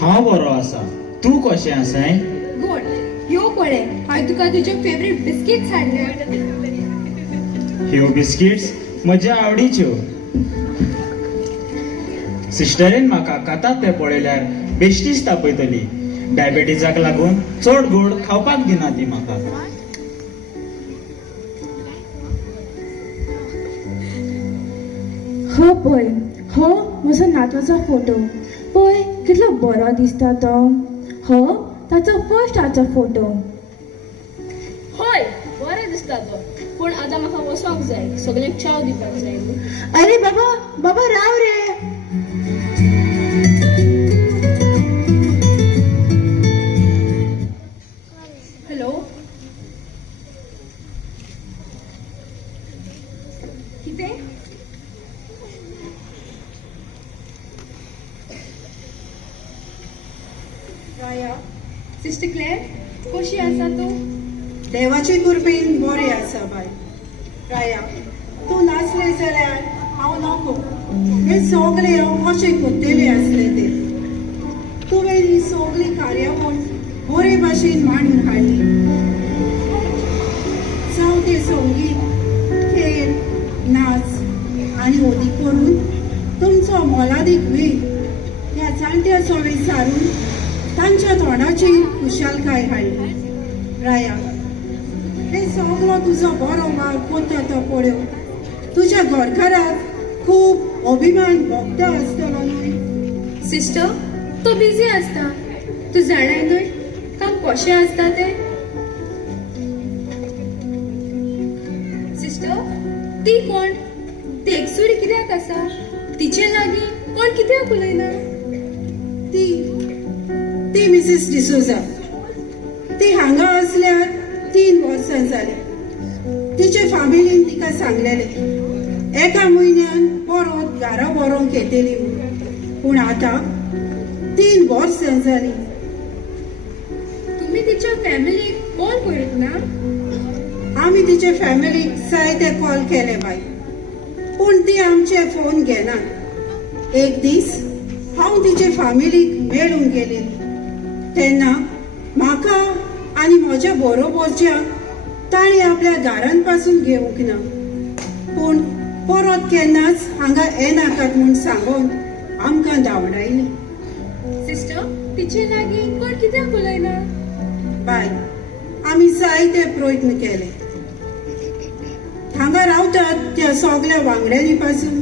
हांव बरो आसा. तू कशें आसाय? गोड ह्यो पळय, हांवें तुका तुजे फेवरेट बिस्किट्स हाडले. ह्यो बिस्किट्स म्हज्या आवडीच्यो. सिस्टरीन म्हाका कातात ते पळयल्यार बेश्टीच तापयतली. डायबेटिजाक लागून चड गोड खावपाक दिना ती म्हाका. हो पळय, हो म्हजो नातवाचो फोटो. पळय कितलो बरो दिसता तो. हो ताचो फर्स्ट आजचो फोटो. होय बरें दिसता तो. पूण आतां म्हाका वसोंक जाय, सगळ्यांक चाव दिवपाक जाय. अरे बाबा बाबा राव रे. हॅलो, कितें? राया, सिस्टर क्लेअर, कशी आसा तू? देवाची कृपेन बरी आसा बाय. राया, तू नाचले जाल्यार हांव नको. हे सगळे हांव कशें करतले आसले ते. तुवें ही सगळी कार्यावळ बरे भाशेन मांडून हाडली. जावं ते संगीत, खेळ, नाच आनी ओदी करून तुमचो मोलादीक वेळ ह्या जाणट्या चोवेक सारून तांच्या तोंडाची खुशालकाय हाडली. राया, हे सगळो तुजो बरो वाग करता तो पळोवन तुज्या घरकाराक खूब अभिमान भोगता आसतलो न्हय. सिस्टर, तो बिझी आसता. तू जाणाय न्हय काम कशें आसता ते. सिस्टर, ती कोण? ती एकसुरी कित्याक आसा? तिचे लागीं कोण कित्याक उलयना? ती मिसेस डिसोजा. ती हांगा असल्यार 3 वर्सां जाली. तिचे फॅमिलीन तिका सांगलेले एका म्हयन्यान परत घरा व्हरोंक येतली म्हणून. पूण आतां 3 वर्सां जाली. तुम्ही तिच्या फॅमिलीक कॉल करीत ना? आमी तिचे फॅमिलीक जायते कॉल केले बाय, पूण ती आमचे फोन घेनात. एक दीस हांव तिचे फॅमिलीक मेळूंक गेले तेन्ना म्हाका आनी म्हज्या बरोबरच्या ताणें आपल्या घरान पासून घेवंक ना. पूण परत केन्नाच हांगा येनाकात म्हूण सांगून आमकां धांवडायली. सिस्टर, तिचे लागीं कोण कित्याक उलयना? बाय, आमी जायते प्रयत्न केले. हांगा रावतात त्या सगळ्या वांगड्यांनी पासून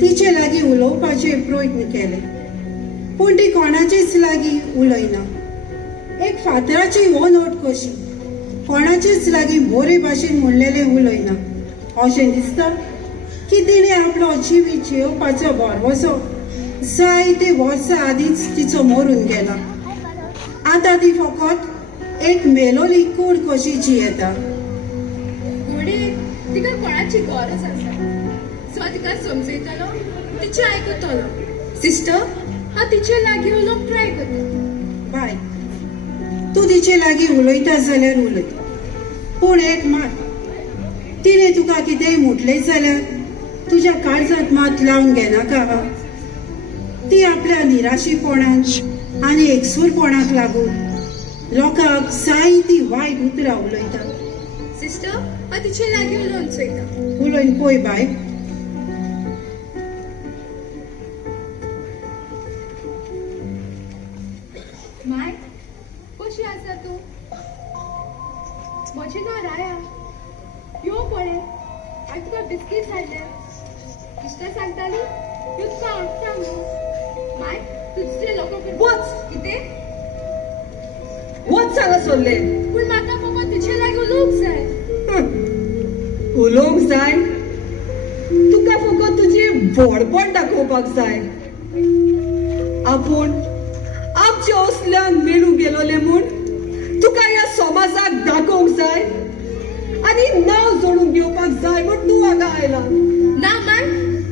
तिचे लागीं उलोवपाचे प्रयत्न केले, पूण ती कोणाचेच लागीं उलयना. एक फातराची हो नोट कशी कोणाचेच लागीं बरे भाशेन म्हणलेले उलयना. अशें दिसता की तिणें आपलो जिवीत जियोवपाचो भरवसो जायते वर्सां आदींच तिचो मरून गेला. आतां ती फकत एक मेलोली कूड कशी जियेता. घोडे, तिका कोणाची गरज आसा. सो तिका समजयतलो, तिचे आयकतलो. सिस्टर, हांव तिचे लागीं उलोवंक ट्राय करता. बाय, तूं तिचे लागीं उलयता जाल्यार उलय, पूण एक मात, तिणें तुका कितेंय म्हटलें जाल्यार तुज्या काळजांत मात लावन घेनाका. ती आपल्या निराशीपणान आनी एकसूरपणाक लागून लोकांक जायती वायट उतरां उलयता. सिस्टर, हांव तिचे लागीं उलोवंक सोयता. उलयन पळय बाय. माय, कशी आसा तू? म्हजें नांव राया. यो पळय, हांवें तुका बिस्कीट हाडले. सिस्टर सांगताली ह्यो तुका आवडटा म्हणून. माय, तू दुसरे लोकां वच. कितें? वच सांगा सोडले. पूण म्हाका बाबा तुजे लागीं उलोवंक जाय. उलोवंक जाय? तुका फकत तुजी व्हडपण दाखोवपाक जाय. आपूण आमचे असल्यांक मेळूंक गेलोले म्हूण तुका ह्या समाजाक दाखोवंक जाय आनी नांव जोडून घेवपाक जाय म्हूण तूं हांगा आयला. ना माय,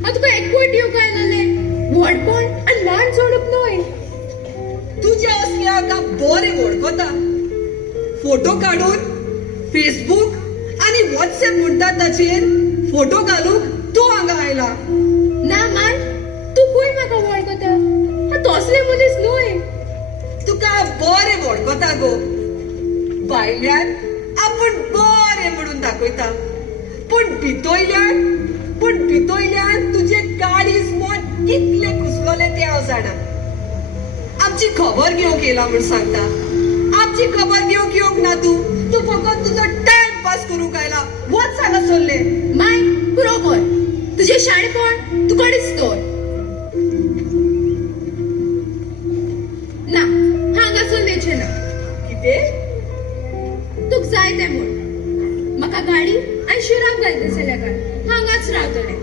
हांव तुका एकवट दिवंक आयलोलें. व्हडपण आनी मान जोडूंक न्हय. तुज्या असल्यांक हांव बरें वळखता. फोटो काडून फेसबूक आनी व्हॉट्सएप म्हणटात ताचेर फोटो घालूंक तूं हांगा आयला. ना माय, तू खंय कोण म्हाका वळखता हा तसले मनीस न्हय तुका बरें वळखता गो भायल्यान आपण बरें म्हणून दाखयता पण भितोयल्यान तुजे काळीज मन कितले कुसलोले ते हांव जाणा आमची खबर घेवंक येला म्हूण सांगता आमची खबर घेवंक ना तू फकत तुजो टाइम पास करूंक आयला वच सांगा सोल्ले माय बरोबर तुझे शाणेपण तुका दिसतोय ना हांगासून वेचे ना कितें तुक जाय तें म्हूण म्हाका गाडी आनी शिराक घालता जाल्यार हांगाच रावतलें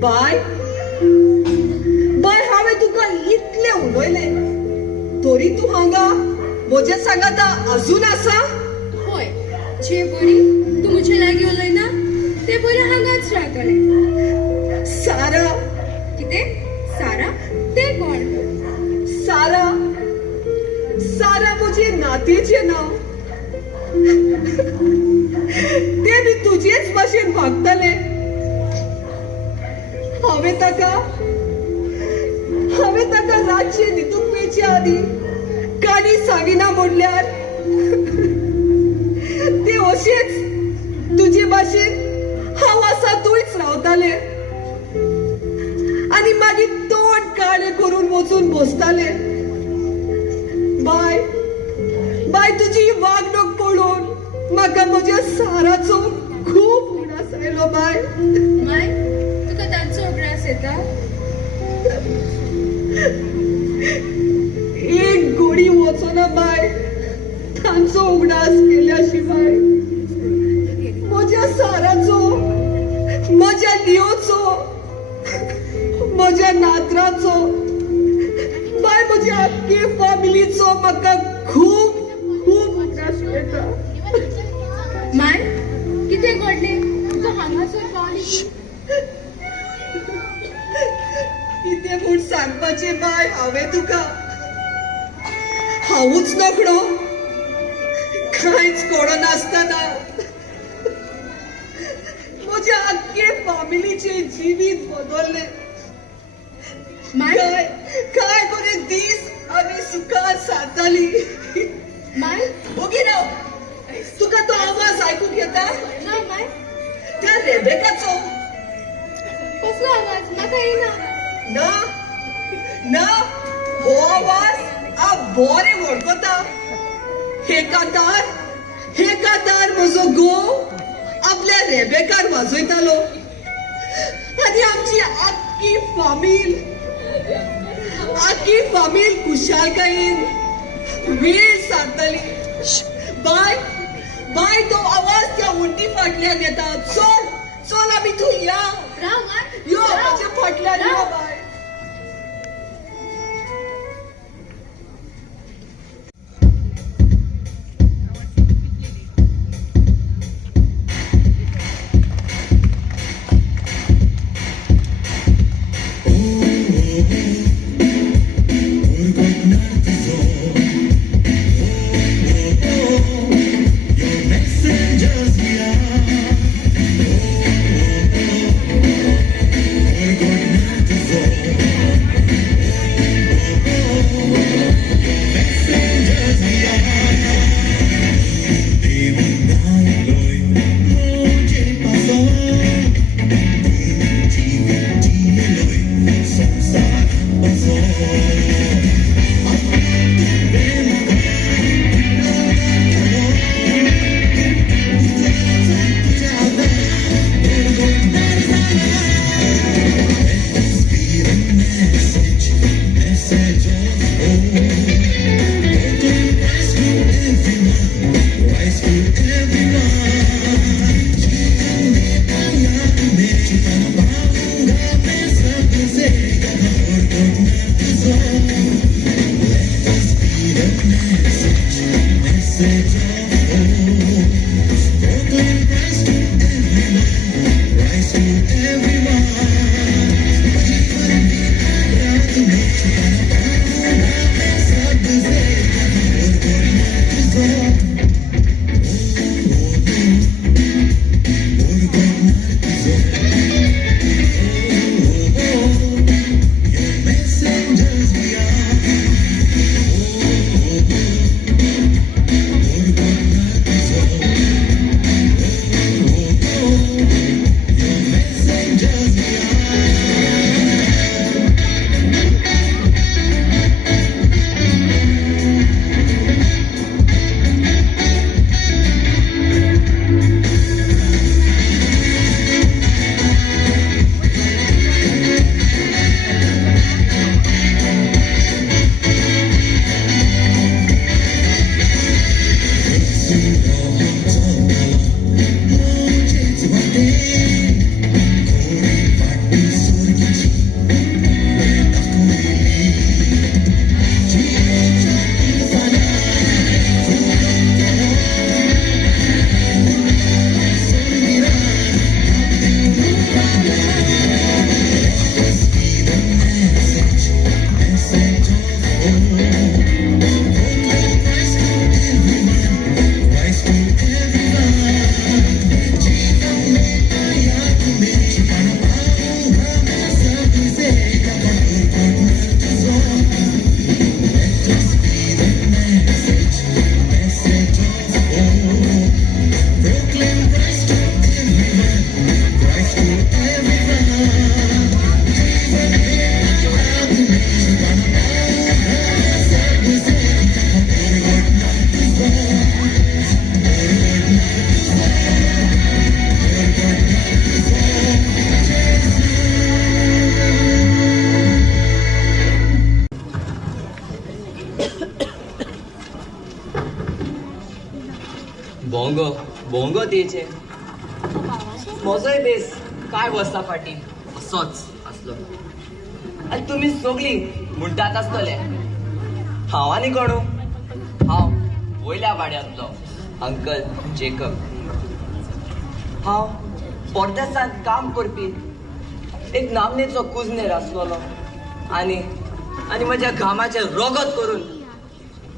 बाय हांवें तुका इतले उलयले तरी तूं हांगा म्हज्या सांगाता अजून आसा होय जे बरी तू म्हजे लागीं उलयना ते बरे हांगाच रावतलें सारा कितें सारा ते कोण सारा म्हजे नातीचें नांव ते बी तुजेच भाशेन वागतले हांवें ताका रातचे न्हिदूंक मेळचे आदी काणी सांगिना म्हणल्यार ते अशेंच तुजे भाशेन हांव आसा थंयच रावताले आनी मागीर तोंड काळे करून वचून बसताले बाय तुजी वागणूक पळोवन म्हाका म्हज्या साराचो खूब उगडास आयलो बाय माय तुका तांचो अभ्यास येता एक गोडी वचना बाय तांचो उगडास केल्या शिवाय म्हज्या साराचो म्हज्या लिओचो म्हज्या नातराचो बाय म्हज्या आख्खे फॅमिलीचो म्हाका खूब उगडास येता माय कितें घडलें तुका हांगासर पावली कितें म्हूण सांगपाचें बाय हांवें तुका हांवूच नकळो कांयच कळनासतना म्हज्या आख्खे फॅमिलीचे जिवीत बदलले माय काय बरे दीस आमी सुखान सारताली माय ओगी राव तुका तो आवाज आयकूंक येता ना माय त्या रेबेकाचो कसलो आवाज म्हाका येना ना हो आवाज बरें वळखता हे कातार म्हजो घोव आपल्या रेबेकार वाजयतालो आनी आमची आख्खी फामील खुशालकायेन वेळ सारतली बाय तो आवाज त्या उंटी फाटल्यान येता चल आमी थंय या राव माय यो म्हज्या फाटल्यान यो बाय Messengers we are. आमगो भोंगो तेचे म्हजोय बेस काय वर्सां फाटी असोच आसलो आनी तुमी सगळी म्हणटात आसतले हांव आनी कोणू हांव वयल्या वाड्यांतलो अंकल जेकब हांव परदेसांत काम करपी एक नामनेचो कुजनेर आसलोलो आनी म्हज्या घामाचें रगत करून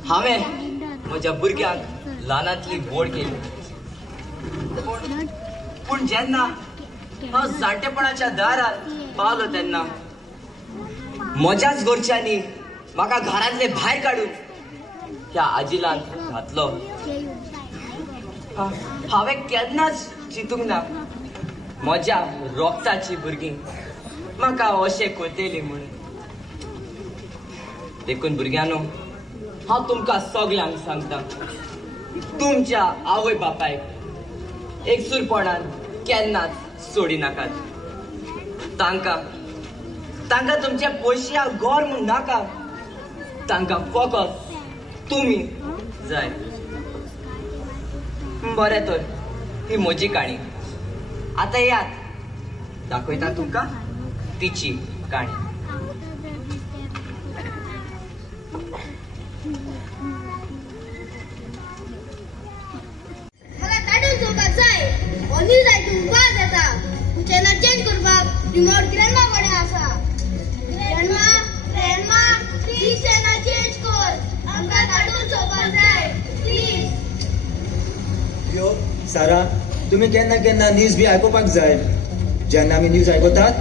हांवें म्हज्या भुरग्यांक ल्हानांतली व्हड केली पूण जेन्ना हांव जाणटेपणाच्या दारार पावलो तेन्ना म्हज्याच घरच्यांनी म्हाका घरांतले भायर काडून ह्या आजिलांत घातलो हांवें केन्नाच चिंतूंक ना म्हज्या रोगताची भुरगीं म्हाका अशें कोतेली म्हणून देखून भुरग्यांनो हांव तुमकां सगळ्यांक सांगता तुमच्या आवय बापायक एकसुरपणान केन्नाच सोडी नाकात तांकां तुमचे पयशे गोर म्हूण नाका तांकां फकत तुमी जाय बरें तर ही म्हजी काणी आतां याद दाखयता तुमकां तिची काणी मला काढून झोपाक जाय ओली जाय तू वाज येता चॅनल चेंज करपाक रिमोट ग्रँडमा कडेन आसा ग्रँडमा प्लीज चॅनल चेंज कर आमकां काढून झोपाक जाय प्लीज यो सारा तुम्ही केन्ना केन्ना न्यूज बी आयकुपाक जाय जेन्ना आमी न्यूज आयकतात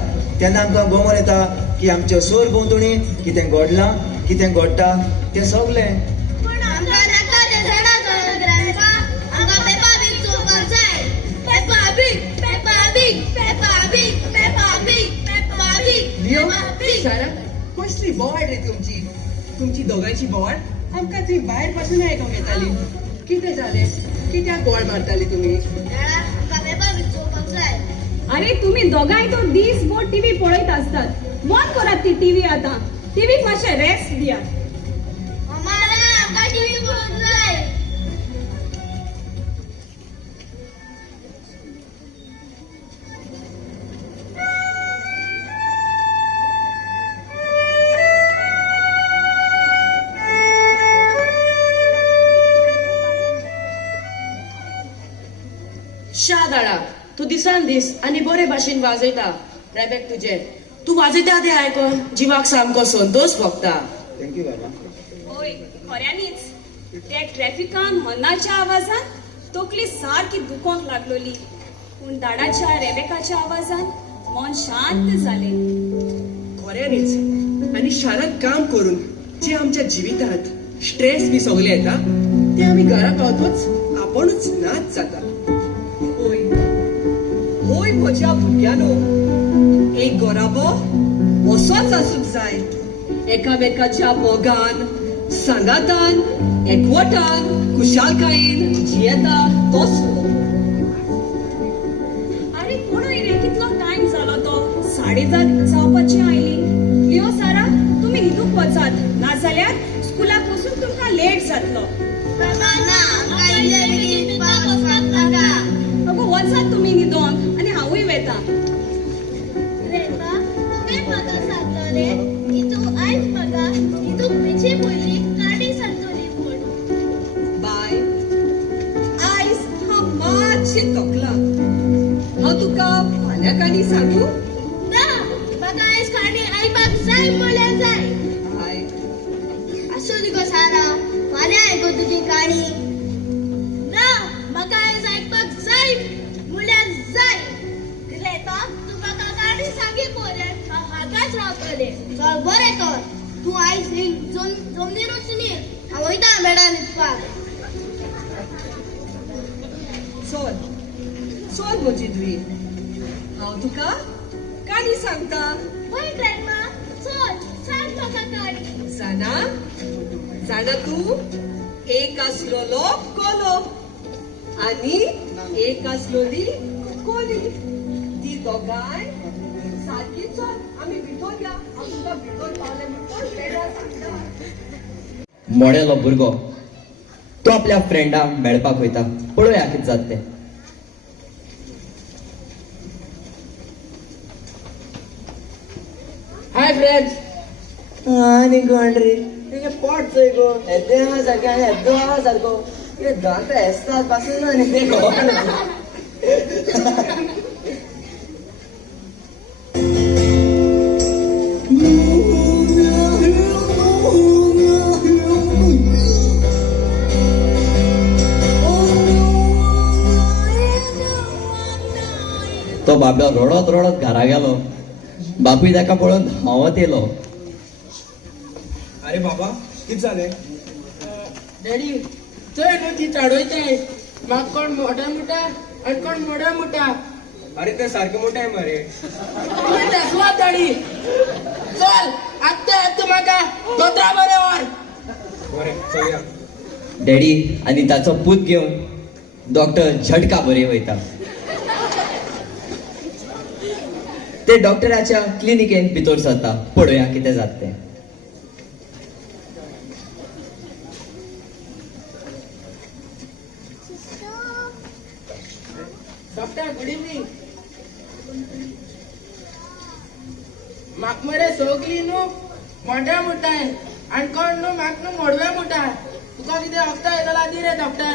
तेन्ना आमकां गमन येता की आमच्या सोर भोंवतणी कितें घडलां कितें घडटा तें सगलें पण आमकां नाका तें जाणा ग्रँडमा आमकां पेपा बीग चोवपाक जाय Peppa Pig Peppa Pig Peppa Pig Peppa Pig Peppa Pig लिओ सारा कसली बोवाड रे तुमची दोगांची बोवाड आमकां ती भायर पासून आयकूंक येताली कितें जालें कित्याक बोवाड मारताली तुमी आमकां पेपा बीग चोवपाक जाय अरे तुम्ही दोगांय तो दीसभर टीव्ही पळयत असतात बंद करात ती टीव्ही आता टीव्हीक मातशें रेस्ट दियात आम्हाला आमकां टीव्ही पळोवंक जाय शादाळा तू दिसान दीस आनी बरे भाशेन वाजयता रेबेक तुजे तू वाजयता ते आयकोन जिवाक सामको संतोष भोगता थँक्यू बाबा होय खऱ्यांनीच त्या ट्रॅफिकान मनाच्या आवाजान तकली सारकी दुखोंक लागलोली पूण दाडाच्या रेबेकाच्या आवाजान मन शांत जाले खऱ्यांनीच आनी शारांत काम करून जे आमच्या जिवितांत स्ट्रेस बी सगळे येता ते आमी घरा पावतोच आपणच नाच जाता होय म्हज्या भुरग्यानो एक गोराबो असोच आसूंक जाय एकामेकाच्या मोगान सांगातान एकवटान खुशालकायेन जियेता तसलो अरे कोणूय रे कितलो टाइम जालो तो 7:30 जावपाची आयली लिओ सारा तुम्ही हितूक वचात नाजाल्यार स्कुलाक वचून तुमकां लेट जातलो बाबा ना आमकां इंटरव्यू दिवपाक वचपाक नाका अगो वचात तुमी न्हिदोन आनी हांवूय वेता रेबा तुवें म्हाका सांगतले की तूं आयज म्हाका हितूक बेची पयली काडी सांगतली म्हूण बाय आयज हांव मातशें थकला हांव तुका फाल्यां काणी सांगू ना म्हाका आयज काडी आयकपाक जाय म्हळ्यार जाय बाय आसूं दी गो सारा फाल्यां आयकू तुजी काणी ना म्हाका आयज आयकपाक जाय म्हळ्यार जाय रेबा तूं म्हाका काडी सांगी पर्यंत हांव हाताच रावतलें चल बरें तर तूं आयज जमनीरूच न्ही हांव वयता मेळा न्हिदपाक चल म्हजी दुई हांव तुका काणी सांगता वय ग्रँडमा चल सांग म्हाका काडी जाणा तू एक आसलोलो कोलो आनी एक आसलोली कोली ती दोगांय सारकी चल आमी भितर या हांव तुका भितर पावले म्हणून वेडा सांगता मोडेलो भुरगो तो आपल्या फ्रेंडाक मेळपाक वयता. पळोवया कितें जाता तें. Hi friends. आनी कोण रे तुगे पोट चोय गो येदे आहा सारके आनी येदो आहा सारको कितें दांत हेस्तात पासून ना न्ही ते तो बाबलो रडत रडत घरा गेलो. बापूय ताका पळोवन धांवत येलो. अरे बाबा किती झाले? डॅडी चोय न्हू ती चडवयताय. म्हाका कोण मोठा मुटा आनी कोण मोठा मुटा. अरे ते सारखे मोठे आहे मरे. तेसला डॅडी चल आत्ता येता म्हाका दोतरा बरे व्हर. बरे चलया. डॅडी आनी ताचो पूत घेवन डॉक्टर झटका बरे वयता. ते डॉक्टराच्या क्लिनिकेन भितर सरता. पळोवया कितें जाता तें. Doctor good evening. म्हाका मरे सगळी न्हू मोठ्या मुटाय आनी कोण न्हू म्हाका न्हू मोडव्या मुटाय. तुका कितें वखदां येय जाल्यार दी रे डॉक्टर.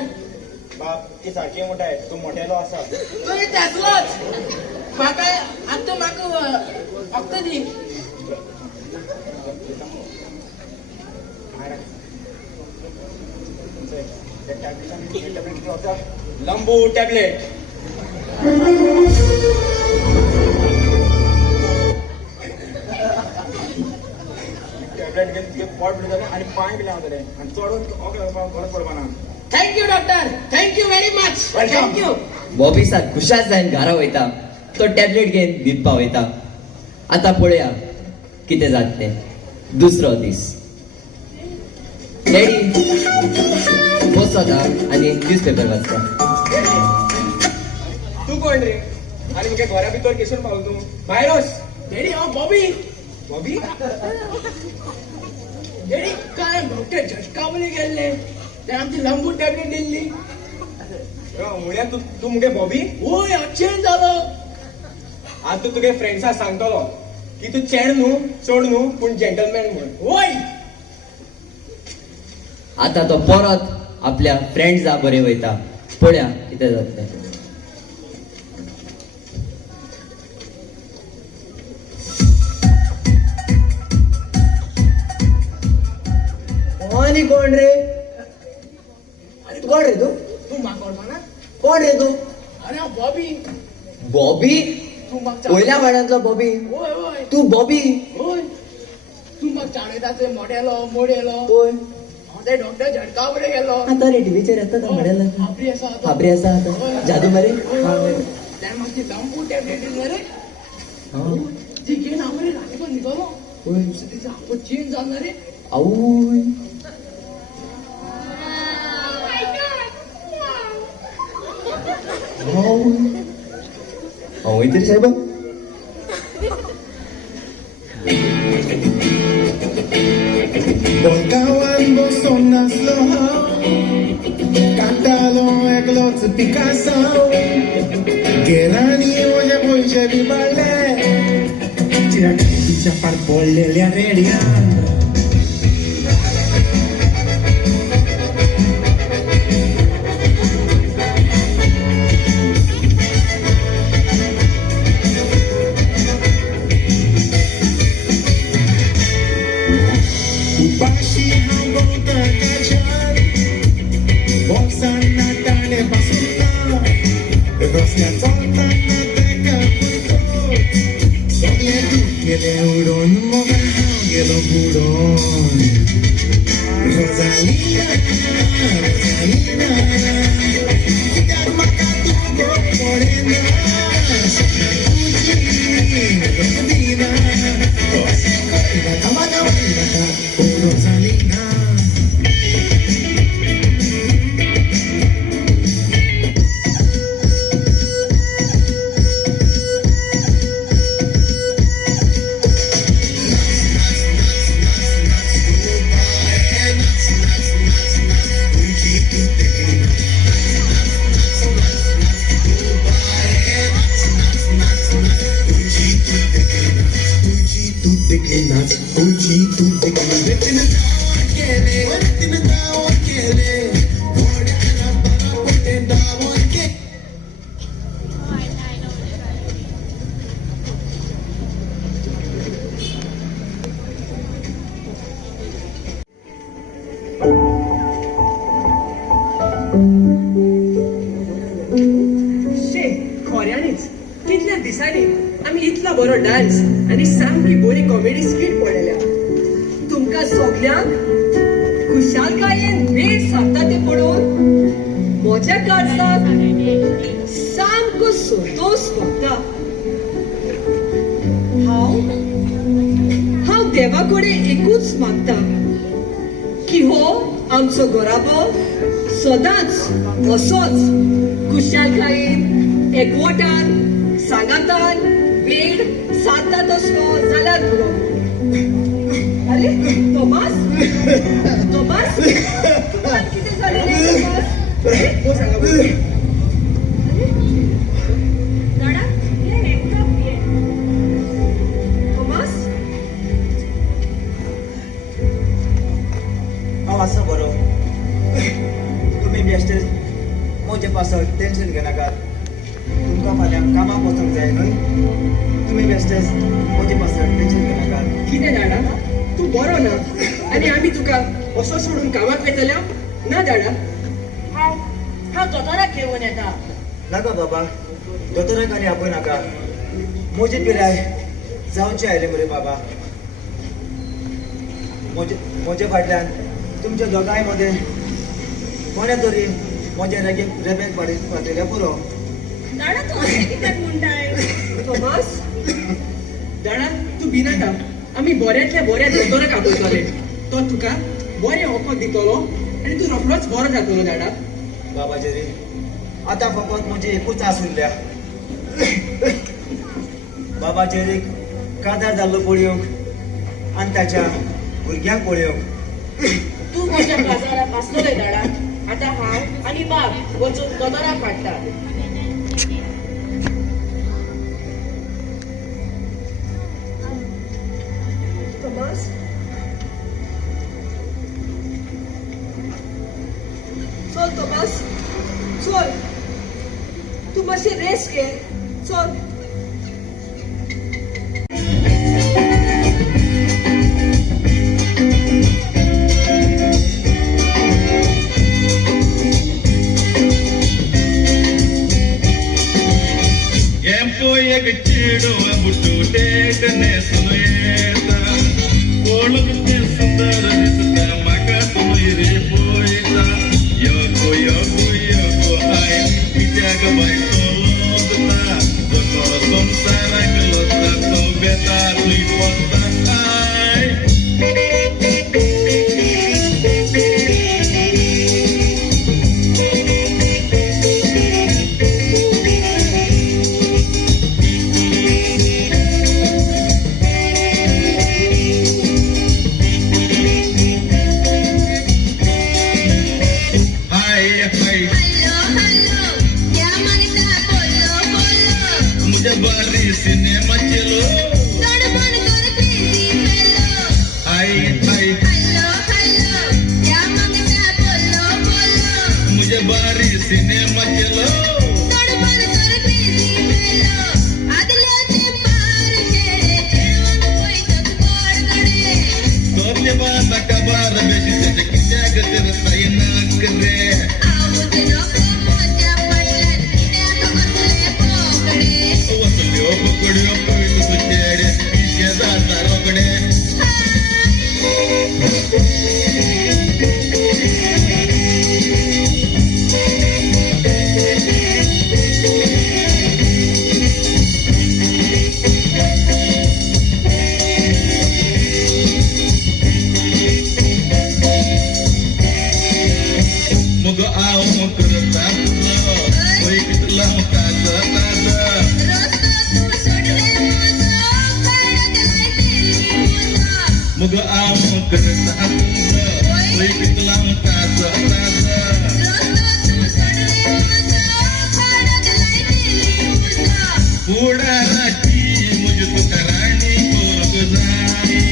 बाप ती सारखी मोठा आहे तू मोठ्यालो असा. तुवें तेसलोच म्हाका आतां म्हाका वखदां दी. लंबू टॅबलेट. टॅबलेट घेऊन तुझे पोट बिल जालें आनी पांय बिल जालें आनी चडून ओके गरज पडपाना. Thank you doctor. Thank you very much. Thank you. Bobby सात खुशाल जायन घरा वयता. तो टॅबलेट घेवन न्हिदपा वयता. आतां पळोवया कितें जाता तें. दुसरो दीस डॅडी बसता आनी न्यूजपेपर वाचता. तू कोण रे? आणि मुगे घरा भितर केसून पावलो तू? भायर वच. डॅडी हांव बॉबी. बॉबी डॅडी काय डॉक्टर झटका बरे गेल्ले ते आमची लंबू टॅबलेट दिल्ली. मुळ्यान तू मुगे बॉबी? ओय हांव चेंज जालो. आज तू तुगे फ्रेंड्सा सांगतलो की तू चेड न्हू चड न्हू पूण जेंटलमॅन म्हूण. ओय आतां तो परत आपल्या फ्रेंड्सा बरे वयता. पळोवया कितें जाता तें. आणि कोण रे? अरे तू कोण रे तू? तू म्हाका वळखना? कोण रे तू? अरे हांव बॉबी. बॉबी? तू म्हाका वयल्या वाड्यांतलो बॉबी? ओय ओय तू बॉबी? ओय तू म्हाका चाळयता ते मोडेलो मोडेलो. ओय हांव ते डॉक्टर झटका बरे गेलो. आता रे टीव्हीचेर येता तो मडेला. आपली आसा आतां. फाबरी आसा आता. जादू मरे. त्यान म्हाका ती लंबू टॅबलेट दिली मरे. ती घेवन हांव मरे रातीको न्हिदलो. तिचा आपूण चेंज जालो रे. आवय हांवूय तरी साहेब Polkałaś, bo są na slow. Kantalą jak locy Picasso. Gerani oye pójdzie mi ballet. Jak picia par polle le arrerian. Basi hambota kacian. Bosan na tane basuta. Rosja solta na teka puto. Sobie tu kiele uron mo gelo guro. आज तुझी दूध केले दावण केले वड्याला बरापटे दावण केले शे खऱ्यांनीच कितल्या दिसांनी आम्ही इतला बरो डान्स आणि सामकी बरी कॉमेडी स्किट पळयल्या तुमकां सगळ्यांक खुशालकायेन वेळ साधता ते पळोवन म्हज्या काळजाक सामको संतोष भोगता हांव देवा कडेन एकूच मागता की हो आमचो घोराबो सदांच असोच खुशालकायेन एकवटान सांगातान वेळ साधता तसलो जाल्यार बरो अरे तोमास तोमास तुका कितें जालें रे तोमास हो सांगा बरं दाडा हे लॅपटॉप घे तोमास हांव आसा बरो तुमी बेश्टे म्हजे पासत टेन्शन घेनाकात तुमकां फाल्यां कामाक वचूंक जाय न्हय तुमी बेश्टेच म्हजे पासत टेन्शन घेनाकात कितें दाडा तूं बरो ना आनी आमी तुका असो सोडून कामाक येतल्या ना दाडा हांव दोतोराक घेवन येता नाका बाबा दोतोराक आनी आपय नाका म्हजी पिराय जावची आयली मरे बाबा म्हजे फाटल्यान तुमच्या दोगांय मदें कोणे तरी म्हजे रेबेक फाटयल्या पुरो दाडा तू अशें कित्याक म्हणटाय तोमास दाडा तू भिनाका आमी बऱ्यांतल्या बऱ्या दोतोराक आपयतले तो तुका बरें वखद दितलो आनी तूं रोखडोच बरो जातलो दाडा बाबाजी रे आतां फकत म्हजी एकूच आस उरल्या बाबाचेरीक कादार जाल्लो पळयोवंक आनी ताच्या भुरग्यांक पळयोवंक तूं म्हज्या काजाराक आसलोले दाडा आतां हांव आनी बाब वचून दोतोराक हाडटा तोमास चल तोमास चल तू मातशें रेस्ट घे चल एक चेडो बुटू टेटने सुनेता ओळखते सुंदर दिसता म्हाका तुमी रे पळयता योगो योगो योगो हाय कित्याक बाय तो लोगता जगो संवसाराक लोता तो बेता तुय पोता हाय सिनेमा चलो मुझे बारी सिनेमा चलो तोले बाता कबार बेशी त्याच्या कित्याक करताय ना करे वसल्यो पकड्यो पळय सुचेडे इशे जाता रोकडे मग आव करता होय कितला ताजा ताजा मग आव करता होय कितला ताजा ताजा पुढाराची मुझ तुका राणी कोग जाणी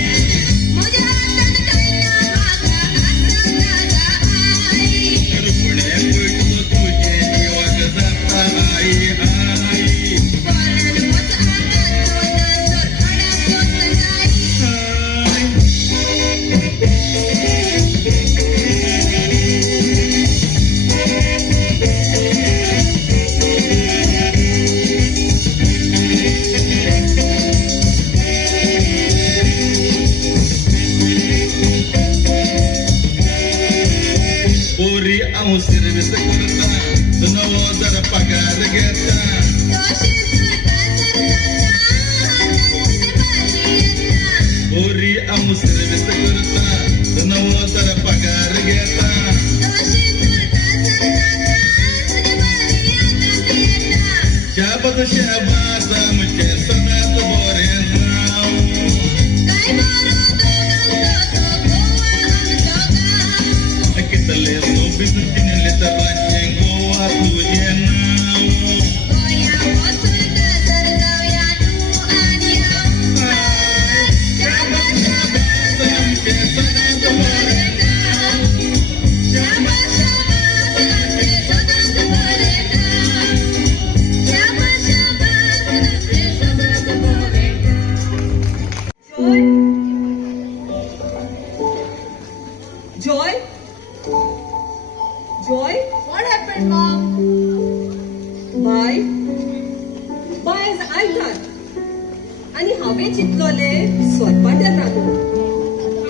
आणि हांवें चिंतलोले सोदपाट्यार रांदूं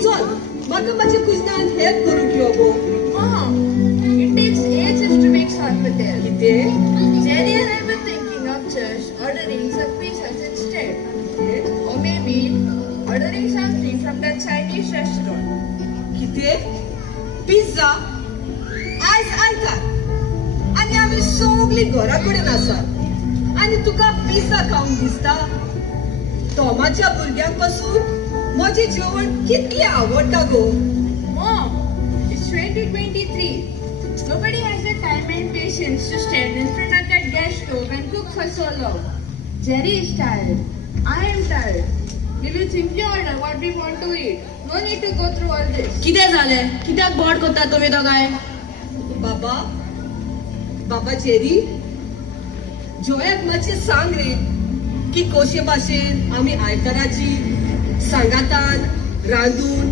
चल म्हाका म्हाज्या कुजनान हेल्प करूंक यो गो Mom, it takes ages to make sarpatel. कितें Jerry and I were thinking of just ordering some pizzas instead. Or maybe ordering something from that Chinese restaurant. कितें पिझ्झा आयज आयतार आनी आमी सगळीं घरा कडेन आसात आनी तुका पिझ्झा खावंक दिसता तोमाच्या भुरग्यांक पासून म्हजें जेवण कितलें आवडटा गो Mom, it's 2023. Nobody has the time and patience to stand in front of that gas stove and cook for so long. Jerry is tired. I am tired. We will simply order what we want to eat. No need to go through all this. कितें जालें कित्याक board करता तुमी दोगांय बाबा बाबा Jerry जोयाक मातशें सांग रे की कशे भाशेन आमी आयताराची सांगातान रांदून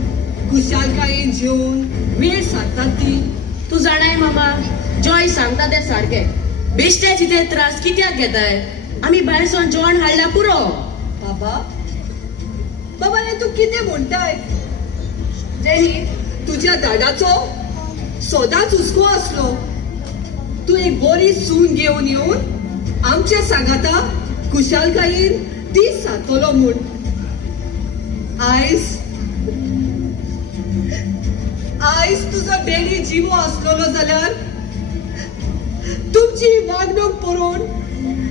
कुशालकायेन जेवन वेळ सारतात ती तू जाणाय मामा जॉय सांगता ते सारखे बेश्टे चिते त्रास कित्याक घेताय आमी भायरसून जेवण हाडला पुरो बाबा बाबा हे तू कितें म्हणटाय Jerry, तुझ्या दादाचो सदांच हुस्को आसलो तू एक बरी सून घेवन येवन आमच्या सांगाता कुशालकायेन दीस सारतलो म्हूण आयज तुजो डेली जिवो आसलोलो जाल्यार तुमची वागणूक पळोवन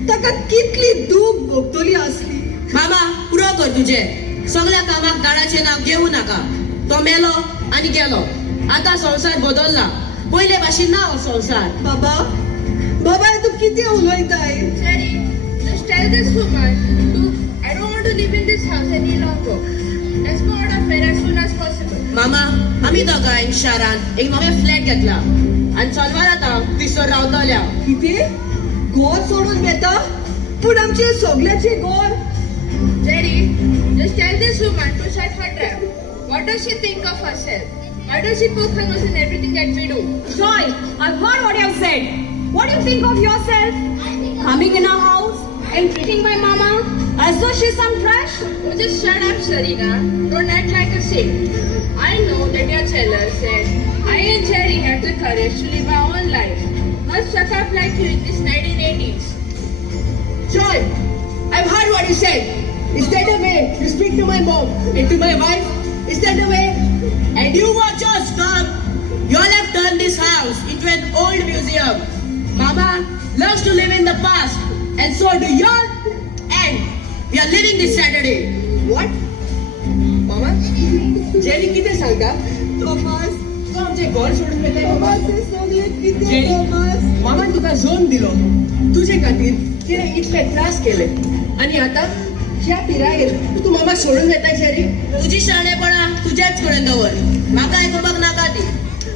ताका कितली दूख भोगतली आसली मामा पुरो कर तुझे सगळ्या कामाक दाडाचे नाव घेऊ नाका तो मेलो आनी गेलो आता संसार बदलला पयले भाशेन ना हो संसार बाबा बाबा तू कितें उलयताय Jerry, just tell this woman I don't want to live in this house any longer. Let's go out of here as soon as possible. मामा आमी दोगांय शारान एक नवे फ्लॅट घेतला आनी चलवार आतां पिसोर रावतल्या कितें घर सोडून घेता पूण आमचे सगळ्याचे घर Jerry, just tell this woman to shut her trap. What does she think of herself? Why does she poke her nose in everything that we do? Joy, I've heard what you have said. What do you think of yourself? Coming in our house and treating my mama as though she's some trash? Oh, just shut up, Sharina. Don't act like a saint. I know that you're jealous and I and Jerry have the courage to live our own life. Not suck up like you in this 1980s. Joy, I've heard what you said. Is that the way you speak to my mom and to my wife? Is that the way? And you watch us, Tom. You all have turned this house into an old museum. Mama loves to live in the past, and so do you all. And we are living this Saturday. What? Mama? Jerry किती सांगता? Thomas तू आमचे घर सोडून येते Thomas सगळे कितें Jerry, Thomas मामान तुका Joan दिलो तुझे खातीर तिने इतले त्रास केले आणि आता ह्या पिरायेर तू मामा सोडून येता जेरी तुझी शाणेपणा तुझ्याच कडेन दवर म्हाका आयकुपाक नाका ती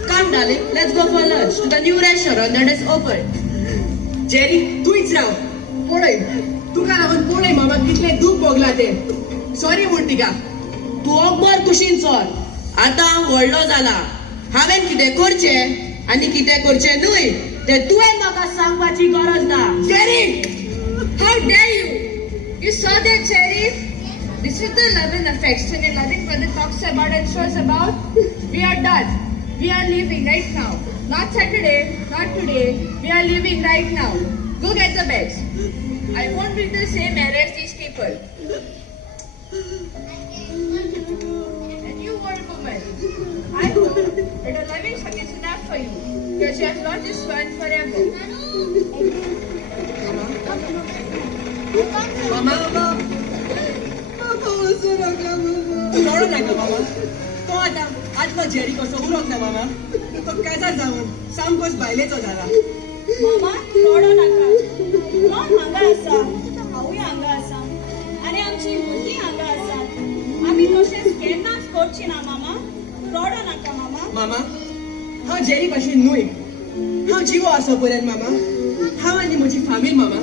काम डाले let's go for lunch to the new restaurant that is open जेरी तूच राव पळय तुका लागून पळय मामा कितले दूख भोगला ते सॉरी म्हण तिका तू अकबर कुशीन चोर आता व्हडलो जाला हांवें कितें करचें आनी कितें करचें न्हय ते तुवें म्हाका सांगपाची गरज ना Jerry How dare you? You saw that, Jerry? This is the love and affection and loving brother talks about and shows about. We are done. We are leaving right now. Not Saturday, not today. We are leaving right now. Go get the bags. I won't be the same error as these people. And you were a woman. I hope that a loving son is enough for you. Because you have lost this one forever. मामा बाबा वचू नका बाबा तू रडू नाका मामा तो आता आतलो जेरी कसो उरोक ना मामा तो काजार जावन सामकोच भायलेचो जाला मामा रडो नाका कोण हांगा आसा हांवूय हांगा आसा आनी आमची भुरगीं हांगा आसात आमी तशेंच केन्नाच करची ना मामा रडो नाका मामा मामा हांव जेरी भाशेन न्हय हांव जिवो आसो पर्यंत मामा हांव आनी म्हजी फामील मामा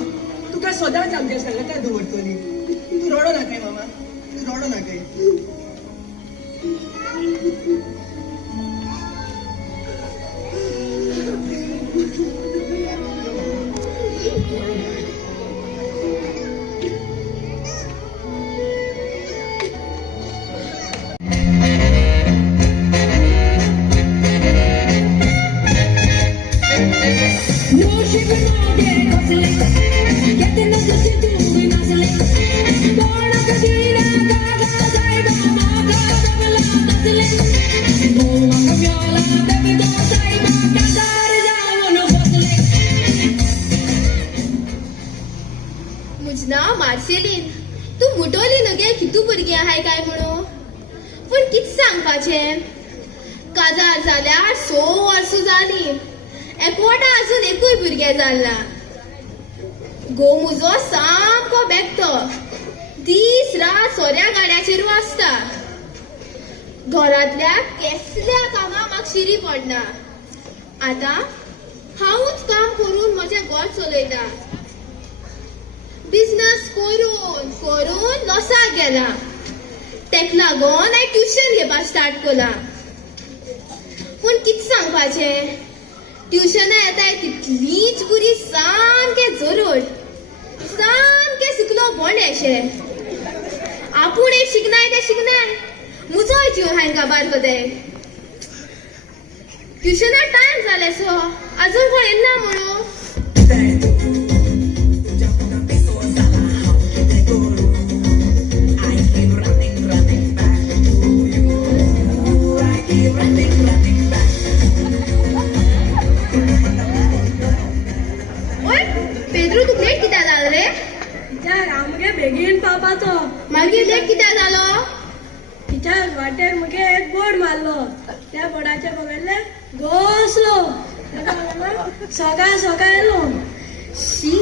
तुका सदांच आमच्या सांगाता दवरतली तू रडो नाकाय मामा तू रडो नाकाय मागसेलीन तू मुटोली नगे कितू भुरगीं आहाय काय म्हणून पूण कित सांगपाचें काजार जाल्यार 6 वर्सां जाली एकवटा अजून एकूय भुरगें जालना घोव म्हजो सामको बेगतो दीस रात सोऱ्या गाड्याचेर वाचता घरांतल्या कसल्या कामां म्हाका शिरी पडना आतां हांवूच काम करून म्हजें घर चलयता बिझनेस करून करून लॉसाक गेला तेका लागून हांवें ट्युशन घेवपाक स्टार्ट केला पूण कितें सांगपाचें ट्युशनां येताय तितलीच बरी सामके जरड सामके शिकलो बोंडेशे आपूण एक शिकनाय ते शिकनाय म्हजोय जीव हांकां बार कोताय ट्युशनाक टायम जाले सो अजून कोण येना म्हणून ओय पेद्रू तू लेट कित्याक जालो रे टिचर आमगे बेगीन पावपाचो मागीर लेट कित्याक जालो टिचर वाटेर मुगे एक बोर्ड मारलो त्या बोर्डाचेर बघितले घोसलो सकाळ सकाळ येलो शी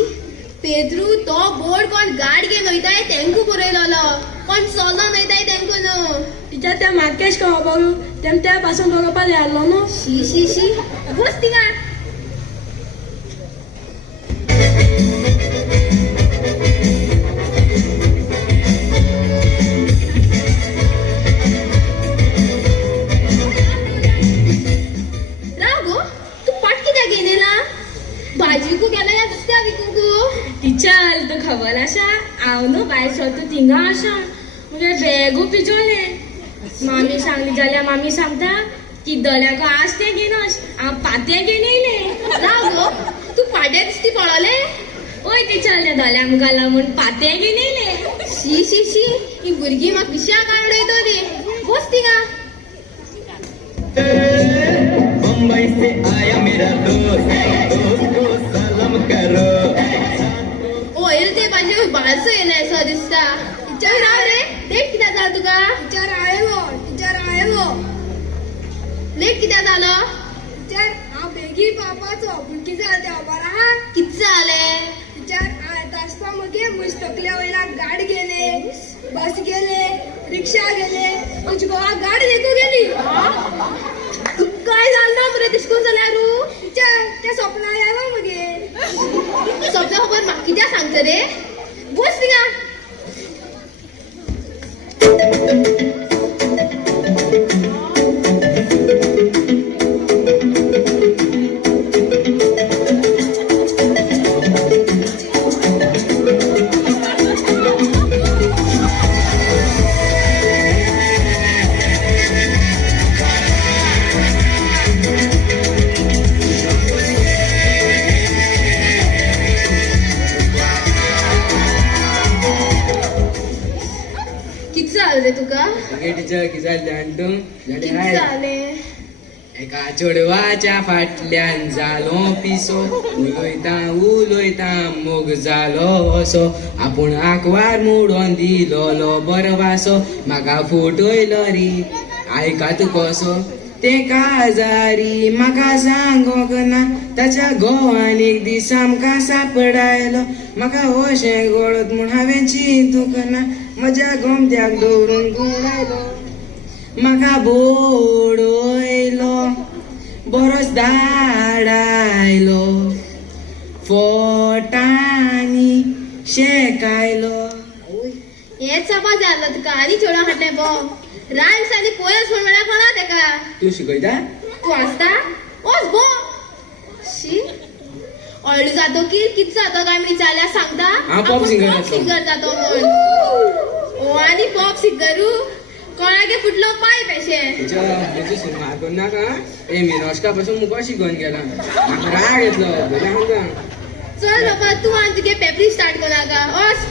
पेद्रू तो बोर्ड कोण गाड घेवन वयताय तेंकू बरयलोलो कोण चलोन वयताय तेंकू न्हू टिचर ते मार्केश कहो बघू तेम त्या पासून बरोवपाक हाडलो न्हू शी शी शी बस थिंगा भाजीकू गेला या दुसऱ्या विकूंकू टिचर तू खबर आसा हांव न्हू भायर सरता थिंगा आसा म्हणजे बॅगू पिजोले मामी सांगली जाल्यार मामी सांगता की दोल्याको आज तें घेनोस हांव पातें घेवन येयलें राव गो तू पाड्या दिसती पळोले ओय टिचर त्या दोल्यांक घाला म्हूण पातें घेवन येयलें शी शी शी ही भुरगीं म्हाका विशया काण उडयतली बस थिंगा मुंबई से आया मेरा दोस्त को सलाम करो ओयल ते पाहिजे बाळसो येयलाय सो दिसता टिचर राव रे लेट कित्याक जालो तुका टिचर आयलो लेट कित्याक जालो टिचर हांव बेगीन पावपाचो पूण कितें जालें तें खबर आहा कितें जालें टिचर हांव येता आसता मगे म्हजे तकल्या वयल्यान गाडी गेले बस गेले रिक्षा गेले म्हजी घोवा गाडी देखू गेली काय जालना मरे दिसकून जाल्यार टिचर तें सपना येलो मगे सगळं खबर म्हाका कित्याक सांगता रे बस थिंगा तुका टिचर कितें जालें जाणा कितें तूं जालें एका चेडवाच्या फाटल्यान जालो पिसो उलोयता मोग जालो असो आपूण आंकवार मोडोन दिलोलो बरो वासो म्हाका फोटोयलो रे आयका तूं कसो ते काजारी म्हाका सांगोक ना ताच्या घोवान एक दीस आमकां सापडायलो म्हाका अशें गळत म्हूण हांवें चिंतूंक ना म्हज्या गोमत्याक दवरून गुंडायलो म्हाका बोडयलो बरोच धाडायलो फोटांनी शेकायलो हेच सपा जालो तुका आनी चेडो हाडलें बो रायम्स आनी पोयम्स म्हणल्यार कोणा तेका तूं शिकयता तूं आसता ओस बो शी ऑल्ड जातकीर कितें जातो काय म्हण विचारल्यार सांगता हांव पॉप सिंगर पॉप सिंगर जातो म्हण ओ आनी पॉप सिंगरू कोणागे फुटलो पाय पेशे मारकोन नाका ए मिरोश्का पासून मुको शिकोवन गेला म्हाका राग येतलो सांगता चल बाबा तूं आनी तुगे पेपरी स्टार्ट कर नाका ओस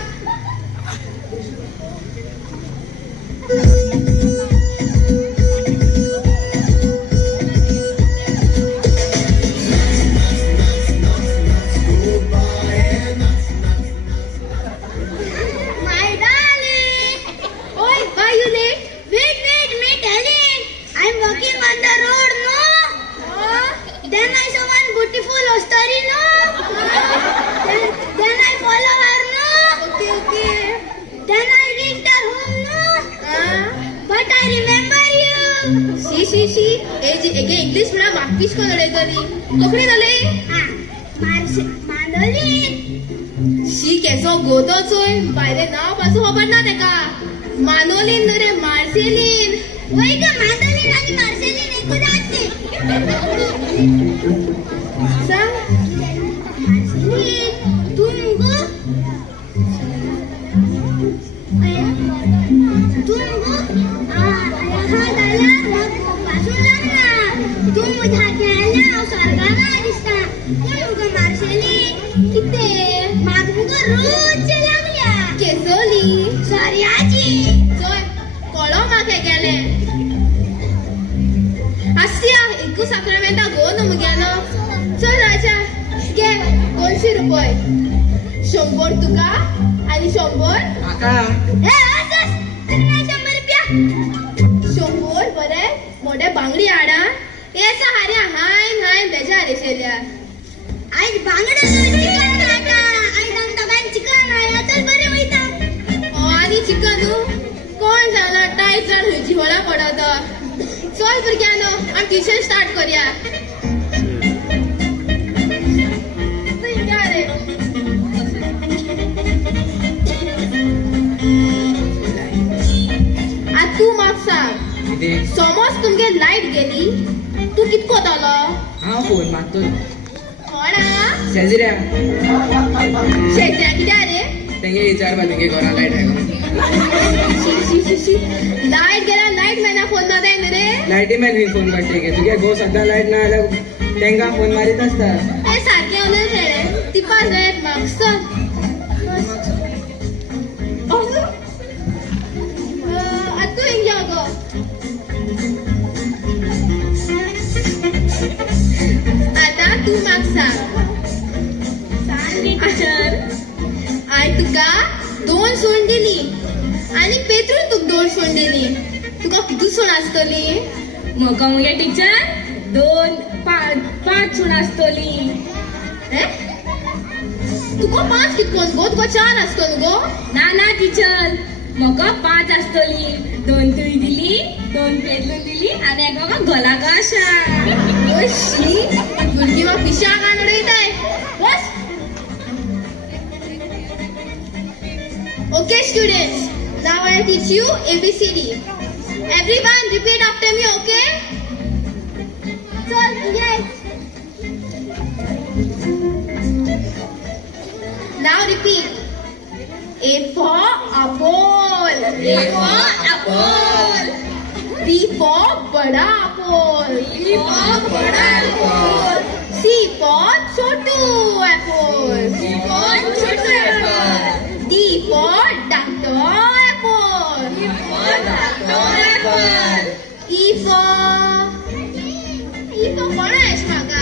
शी एके इंग्लिश म्हणा मागपीच कोण उडयतली कोंकणी जाले मानोलीन शी केसो गोतो चोय बायले नाव पासून खबर ना तेका मानोलीन न्हू रे मार्सेलीन वय ग मानोलीन आणि मार्सेलीन एकूच असते सांग मार्सेलीन तू मुगो हा दाला मग पासून लागला तू मुझा केला सरगाला दिसता कोण मुगो मार्सेलीन किते माग मुगो रोज लागल्या केसोली सॉरी आजी चोय कळो म्हाका गेले आसिया एकू साखरमेंटा गो न्हू मुगेलो चल राजा घे 200 रुपये 100 तुका आणि 100 काका ए असस तुमने 100 रुपया 100 बरे मोठे बांगडी हाडा हे सहाऱ्या हायन हायन बेजार रेशेल्या आज बांगडा चिकन आता आज आमचा चिकन आया चल बरे वयता आणि चिकन कोण जाणा टाईट जाण हुयची होला पडत चल भुरग्यानो आमी ट्युशन स्टार्ट करूया रे आता तू म्हाका सांग कितें समज तुमगे लाईट गेली तू कितको कोतालो हांव फोन मारतलो कोणा शेजऱ्या शेजऱ्या कित्या रे तेंगे विचारपा तेंगे घरा लायट लाईट गेल्या लाईट मॅना फोन मारताय न्हू रे लायटी मॅन बी फोन करते गे तुगे गो सद्दां लायट ना जाल्यार तेंका फोन मारीत आसता ते सारखे उलय रे तिपा जाय म्हाका आता तू हिंग या गो आता तू म्हाका सांग टीचर आय तुका 2 सूण दिली आणि पेत्रून तुका 2 सूण दिली तुका कितू सूण आसतली म्हाका मुगे टीचर 5 सूण आसतली तुका 5 कितकोन गो तुका 4 आसतलो गो ना टीचर म्हाका 5 आसतली 2 तुय दिली 2 पेदलून दिली आणि एक म्हाका घोलाक आशा शी भुरगीं म्हाका पिशाक आण उडयताय बस Okay students, now I'll teach you ABCD. Everyone repeat after me, okay? चल yes Now repeat. A for apple. A for apple. B for bada apple. B for bada apple. C for chotu apple. C for chotu apple. D for doctor apple. E for doctor apple. E for कोण आहेस मागा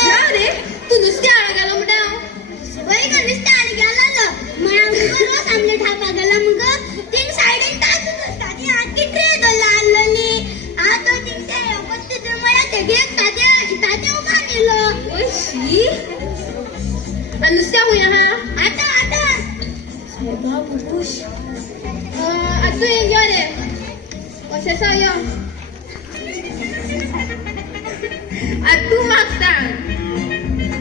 जाऊ रे तू नुसते आळा गेलो म्हणा omelette हापा गेला मग तीन सायडीन तातून असता ती आखी ट्रे दल्ला आल्लोली आता तिंचे पत्ते मला ते घेत ताते उभा नेलो शी आणि नुसत्या हुया हा आता तू येऊन यो रे कशें यो तू म्हाका सांग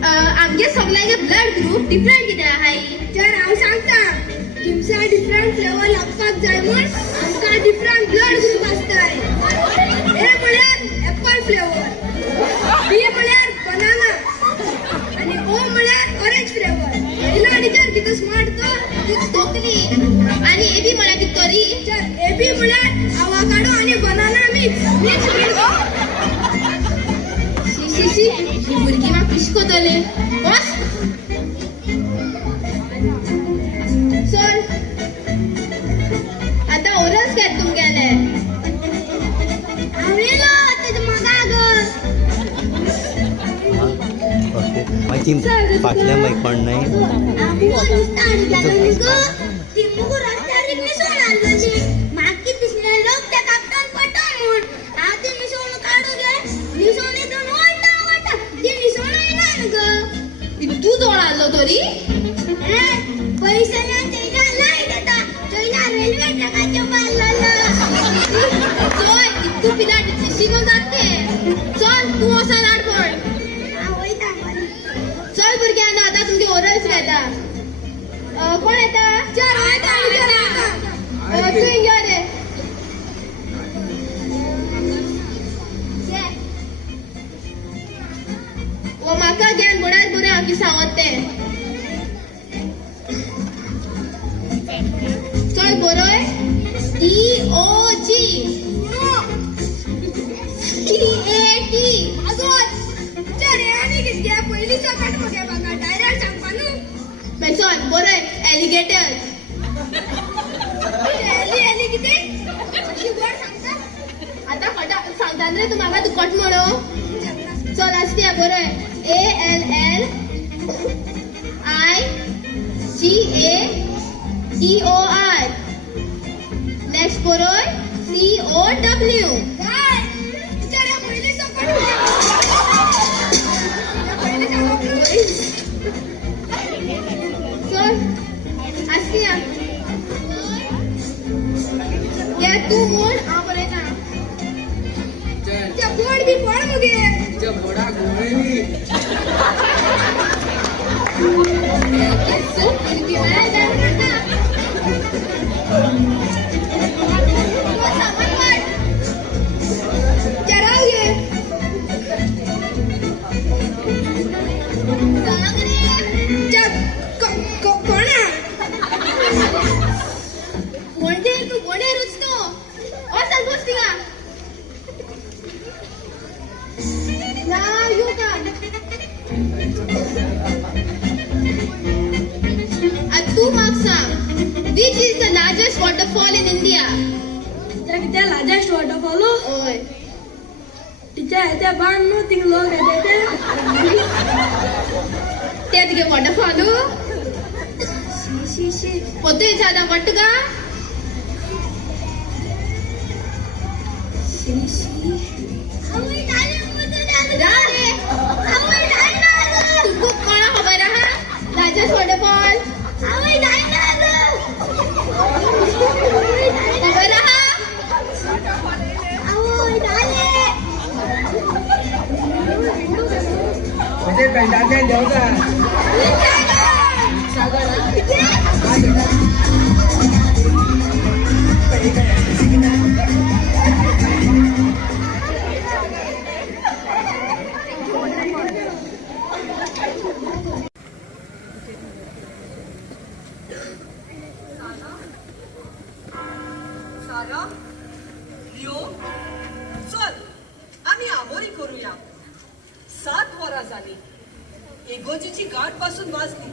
आमगे सगळ्यांचे ब्लड ग्रुप डिफरंट कितें आहाय जर हांव सांगता तुमचे डिफरंट फ्लेवर लागपाक जाय म्हण आमकां डिफरंट ब्लड ग्रुप आसताय ए म्हळ्यार एप्पल फ्लेवर बी म्हळ्यार बनाना आणि ओ म्हळ्यार ऑरेंज फ्लेवर पहिला टीचर किती स्मार्ट तो तूच तोकली आणि एबी म्हळ्यार कितें तरी टीचर ए बी म्हळ्यार आवाकाडो आणि बनाना मिक्स शी ही भुरगीं म्हाका पिशकोतले बस चल आतां ओरल्स घेत तुमगेले हांव येयलो तेजे मागाक ओके मागीर फाटल्या मागीर कोण नाही आमगो नुस्ता आनी गेलो न्ही गो ती मुगो रस्त्यार मिसळून हाडलोली म्हाका कितें दिसलें लोक त्या कापतान पडटा म्हूण हांव ती मिसळून काडूं गे मिसळून येतून वळटा ती मिसळून येना न्ही गो तू जोड आल्लो तरी पैशाला चैना लाईट येता चैना रेल्वे ट्रॅकाच्या बाजूला चल तू पिला शिकून जाते चल तू असा लाडपण चल भुरग्यांना आता तुमची ओरल्स घेता कोण येता तू इंग्या रे ओ म्हाका ज्ञान बऱ्याच बरें आमची सांगत ते चल बरोय TOG TAT पहिली सकाट बघा बघा डायरेक्ट सांगपा न्हू चल बरोय एलिगेटर एली किती आता फटा सांगता रे तू म्हाका तू कट म्हणो चल आसते बरोय ALLIGATOR नेक्स्ट बरोय COW चल आसया या तू म्हण हांव बरयता त्या बोर्ड बी पळ मगे त्या बोर्डाक घुमयली सो किती वेळा जाणता चराव ये कोणा म्हणजे तू कोणे रुचतो असं गोष्टी का नाव येऊ का तू म्हाका सांग which is the largest waterfall in India त्या लार्जेस्ट वॉटरफॉल ओय तिच्या त्या बाण न्हू थिंग लोक येते ते तुगे वॉटरफॉल పొద్దు చాలా పట్టుగా तुमको कोणा खबर आहा राजस वॉटरफॉल खबर आहा म्हणजे पेंटाचे देवता सारा लिओ चल आम्ही आमोरी करूया 7 वरां झाली एगोजीची गाठ पासून वाजली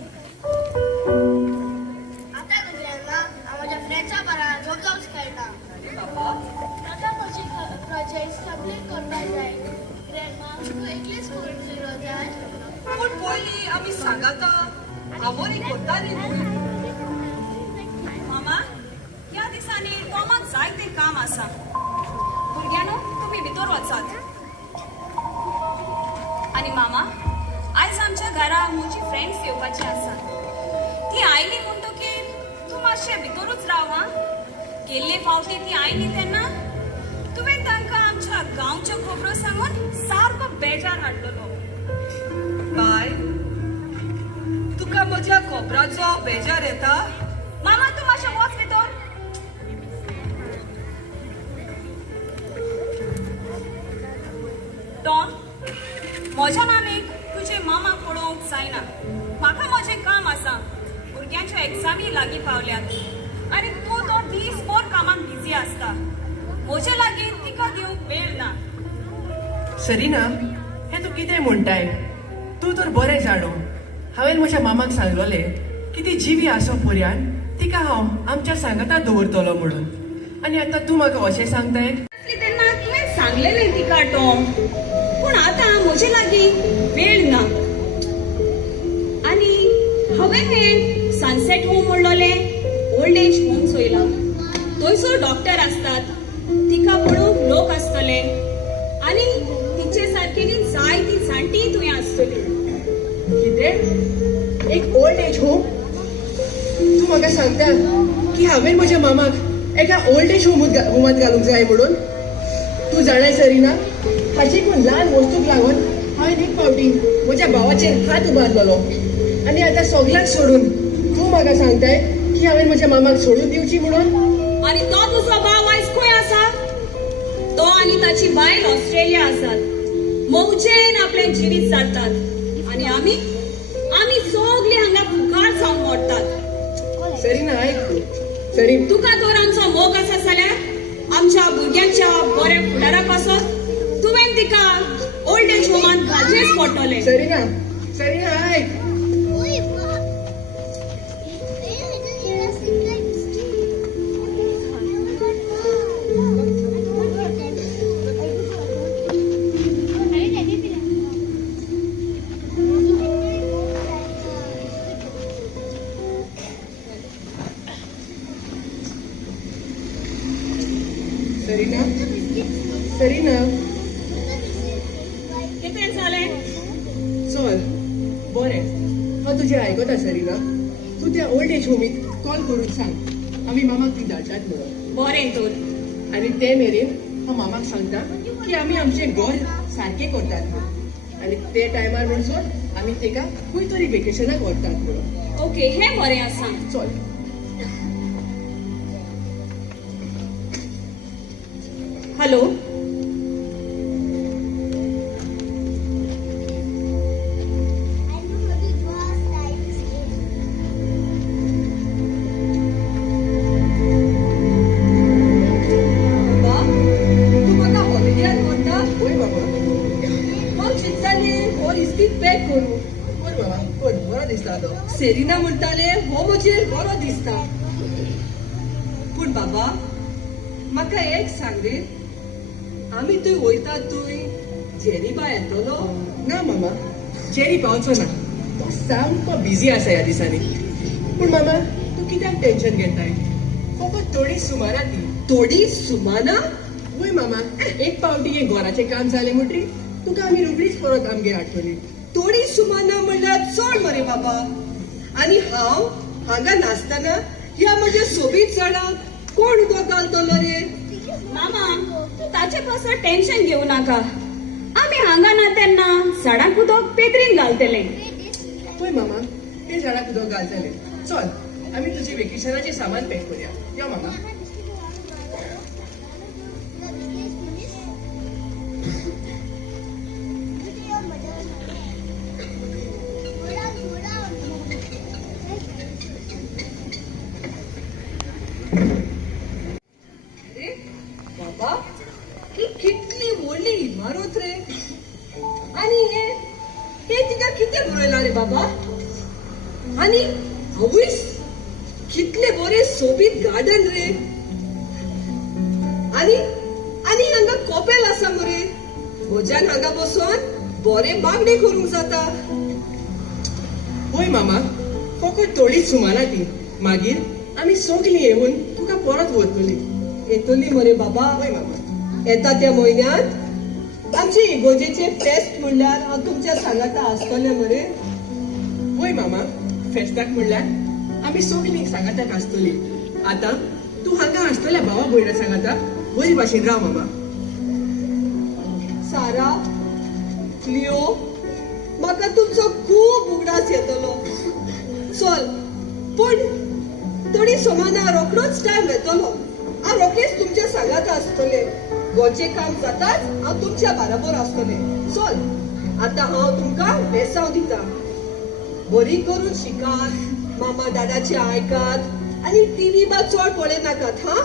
आता गुजरातला माझ्या फ्रेंड्सचा बरा झोप खेळटा बाबा आता माझे प्रोजेक्ट सबमिट करपाक जाय ग्रॅन्डमा तू एकलीच करून जाय पण पयली आम्ही सांगाता आमोरी करताली मामा या दिसांनी टॉमाक जायते काम आसा भुरग्यानो तुम्ही भितर वचात आणि मामा आयज आमच्या घरा म्हजी फ्रेंड्स येवपाची आसा ती आयली म्हणटकीर तूं मातशें भितरूच राव हां गेल्ले फावटी ती आयली तेन्ना तुवें तांकां आमच्या गांवच्यो खबरो सांगून सारको बेजार हाडलेलो बाय तुका म्हज्या खबराचो बेजार येता मामा तूं मातशें वच भितर टॉम म्हज्या मामेक तुजे मामा पळोवंक जायना म्हाका म्हजें काम आसा भुरग्यांच्यो एग्जामी लागीं पावल्यात आनी तूं तो दीसभर कामाक बिजी आसता म्हजे लागीं तिका दिवंक वेळ ना सरिना हे तू कितें म्हणटाय तूं तर बरें जाणो हांवें म्हज्या मामाक सांगलोले की ती जिवी आसो पर्यान तिका हांव आमच्या सांगातां दवरतलो म्हणून आनी आतां तूं म्हाका अशें सांगताय तेन्ना तुवें सांगलेलें तिका टॉम पूण आतां म्हजे लागीं वेळ ना आनी हांवें हें सनसेट होम म्हणलोलें ओल्ड एज होम चोयला थंयसर डॉक्टर आसतात तिका पळोवंक लोक आसतले आनी तिचे सारकेली जायती जाणटी थंय आसतली कितें एक ओल्ड एज होम तू म्हाका सांगता की हांवें म्हज्या मामाक एका ओल्ड एज होमात घालूंक जाय म्हणून. तू जाणाय सरिना, हाची कोण ल्हान वस्तूक लागून हांवें एक फावटी म्हज्या भावाचेर हात उबारलेलो आनी आतां सगळ्यांक सोडून तू म्हाका सांगताय की हांवें म्हज्या मामाक सोडून दिवची म्हणून. आणि तो तुजो भाव आयज खंय आसा? तो आणि ताची बायल ऑस्ट्रेलिया आसात. मौजेन आपले जिवीत सारतात आणि आम्ही सगळी हांगा फुकाळ जावन मोडटात. सरिना आयक तू. सरी तुका तर आमचो मोग आसा जाल्यार आमच्या भुरग्यांच्या बऱ्या फुडाराक असो तुवें तिका ओल्ड एज होमात घालचेच पडटलें. सरिना आयक. सरिना कितें जालें? चल बरें, हांव तुजें आयकता सरिना. तू त्या ओल्ड एज होमीक कॉल करून सांग आमी मामाक ती धाडटात म्हणून. बरें तर. आनी ते मेरेन हांव मामाक सांगता की आमी आमचें घर सारकें करतात म्हणून. आनी ते टायमार म्हणसर आमी तेका खंय तरी वेकेशनाक व्हरतात म्हणून. ओके, हें बरें आसा. चल. हॅलो, सेरिना म्हणटाले हो म्हजेर बरो दिसता. पूण बाबा म्हाका एक सांग रे, आमी थंय वयतात थंय जेरी बाय येतलो? ना मामा, जेरी पावचो ना. तो सामको बिजी आसा ह्या दिसांनी. पूण मामा तू कित्याक टेन्शन घेताय? फकत थोडी सुमारा ती. थोडी सुमाना? वय मामा, एक पावटी हे घराचें काम जालें म्हणटरी तुका आमी रोखडीच परत आमगे हाडटली. थोडी सुमाना म्हणल्यार चड मरे बाबा. आनी हांव हांगा नासतना ह्या म्हज्या सोबीत झाडाक कोण उदक घालतलो रे? मामा तू ताचे पासून टेन्शन घेऊ नाका. आमी हांगा ना तेन्ना झाडांक उदक पेत्रीन घालतले. पळय मामा, हे झाडाक उदक घालतले. चल आमी तुजे वेकेशनाचें सामान पॅक करूया. या मामा. बाबा ही कितली व्हडली इमारत रे. आनी हे तिका कितें बरयला रे बाबा? आनी आवयस कितले बरे सोबीत गार्डन रे. आनी हांगा कॉपेल आसा मरे. म्हज्यान हांगा बसून बरे बागडे करूंक जाता. पळय मामा, फकत थोडीच सुमारा ती. मागीर आमी सगळीं येवन तुका परत व्हरतली. येतली मरे बाबा. पळय मामा, येता त्या म्हयन्यांत आमचे इगोजेचे फेस्ट म्हणल्यार हांव तुमच्या सांगाता आसतले मरे. वय मामा, फेस्ताक म्हणल्यार आमी सगळीं सांगाताक आसतली. आतां तू हांगा आसतल्या भावा भयणा सांगाता बरी भाशेन राव मामा. सारा, लिओ, म्हाका तुमचो खूब उगडास येतलो. चल, पूण थोडी समाना रोखडोच टायम येतलो. हांव रोखडेच तुमच्या सांगाता आसतले. गोचे काम जाताच हांव तुमच्या बरोबर आसतले. चल, आतां हांव तुमकां वेसाव दिता. बरी करून शिकात, मामा दादाचे आयकात आनी टीव्ही बा चड पळय नाकात. हा,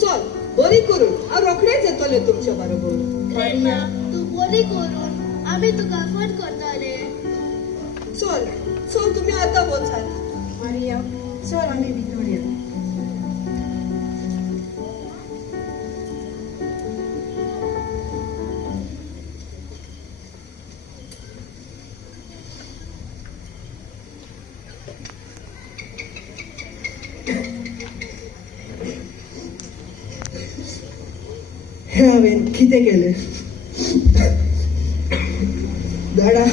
चल बरी करून हांव रोखडेच येतले तुमच्या बरोबर. ग्रॅंडमा, तू बरी करून आम्ही तुका फोन करतले. चल तुम्ही आता वचात. मारिया, चल आमी भितर या. हे हांवें कितें केलें? दाडा,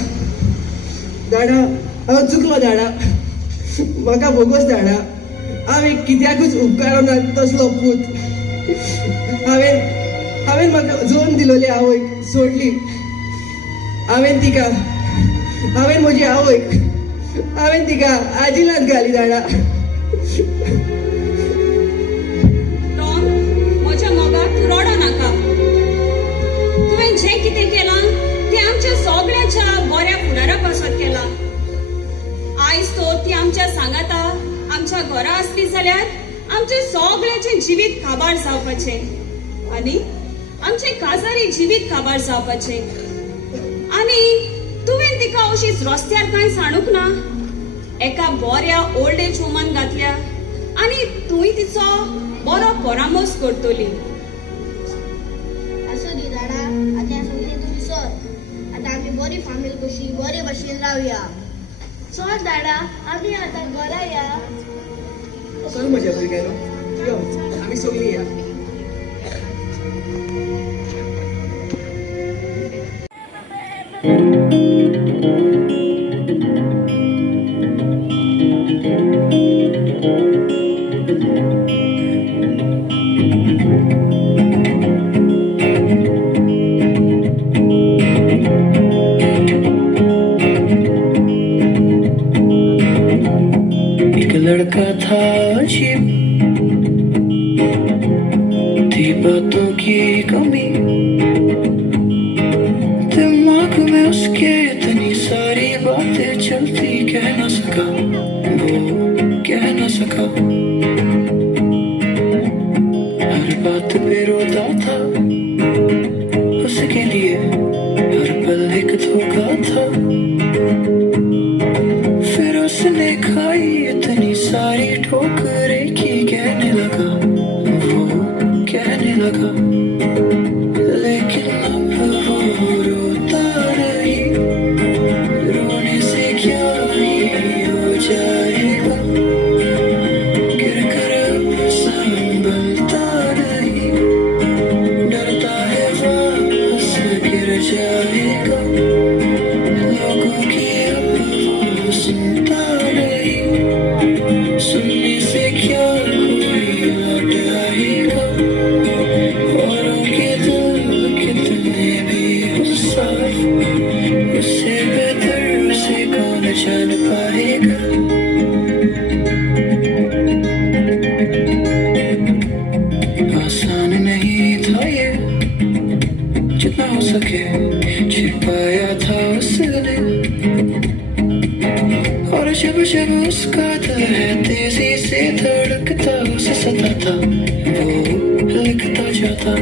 हांव चुकलो दाडा. म्हाका बोगस दाडा. हांवें कित्याकूच उपकारो ना तसलो पूत हांवें म्हाका जोन दिलोली आवयक सोडली हांवें म्हजी आवयक हांवें तिका आजिलांत घाली धाडा टॉम म्हज्या मोगाक तूं रडो नाका तुवें जें कितें केलां तें आमच्या सगळ्यांच्या बऱ्या फुडारा पासत केलां आयज तो ती आमच्या सांगाता आमच्या घरा आसली जाल्यार आमचे सगळ्याचे जिवीत काबार जावपाचे आनी आमचे काजारी जिवीत काबार जावपाचे आनी तुवें तिका अशीच रस्त्यार कांय सांडूंक ना एका बऱ्या ओल्ड एज होमान घातल्या आनी तुवें तिचो बरो परामर्श करतली असो दी दाडा आतां सगळी तूं विसर आतां आमी बरी फामील कशी बरे भाशेन रावया चल दाडा आमी आतां घरा या चल म्हज्या भुरग्यानो यो आमी सगळीं या एक लड़का था अजीब थी बातों की कमी दिमाग में उसके इतनी सारी बातें चलती कह न सका वो कह न सका हर बात पे रोता था उसके लिए हर पल एक धोखा था फिर उसने खाई इतनी सारी ठोकरें की कहने लगा वो कहने लगा लेकिन अब वो रोता नहीं रोने से क्या ही हो जाएगा गिर कर अब संभलता नहीं डरता है वापस गिर जाएगा लोगों की अब वो सुनता नहीं सुनने से क्या कोई लौट आएगा औरों के दिल कितने भी साफ उससे बेहतर उसे कौन जान पाएगा आसान नहीं था ये जितना हो सके छिपाया था उसने और जब जब उसका दिल है तेजी से धड़कता उसे सताता वो लिखता जाता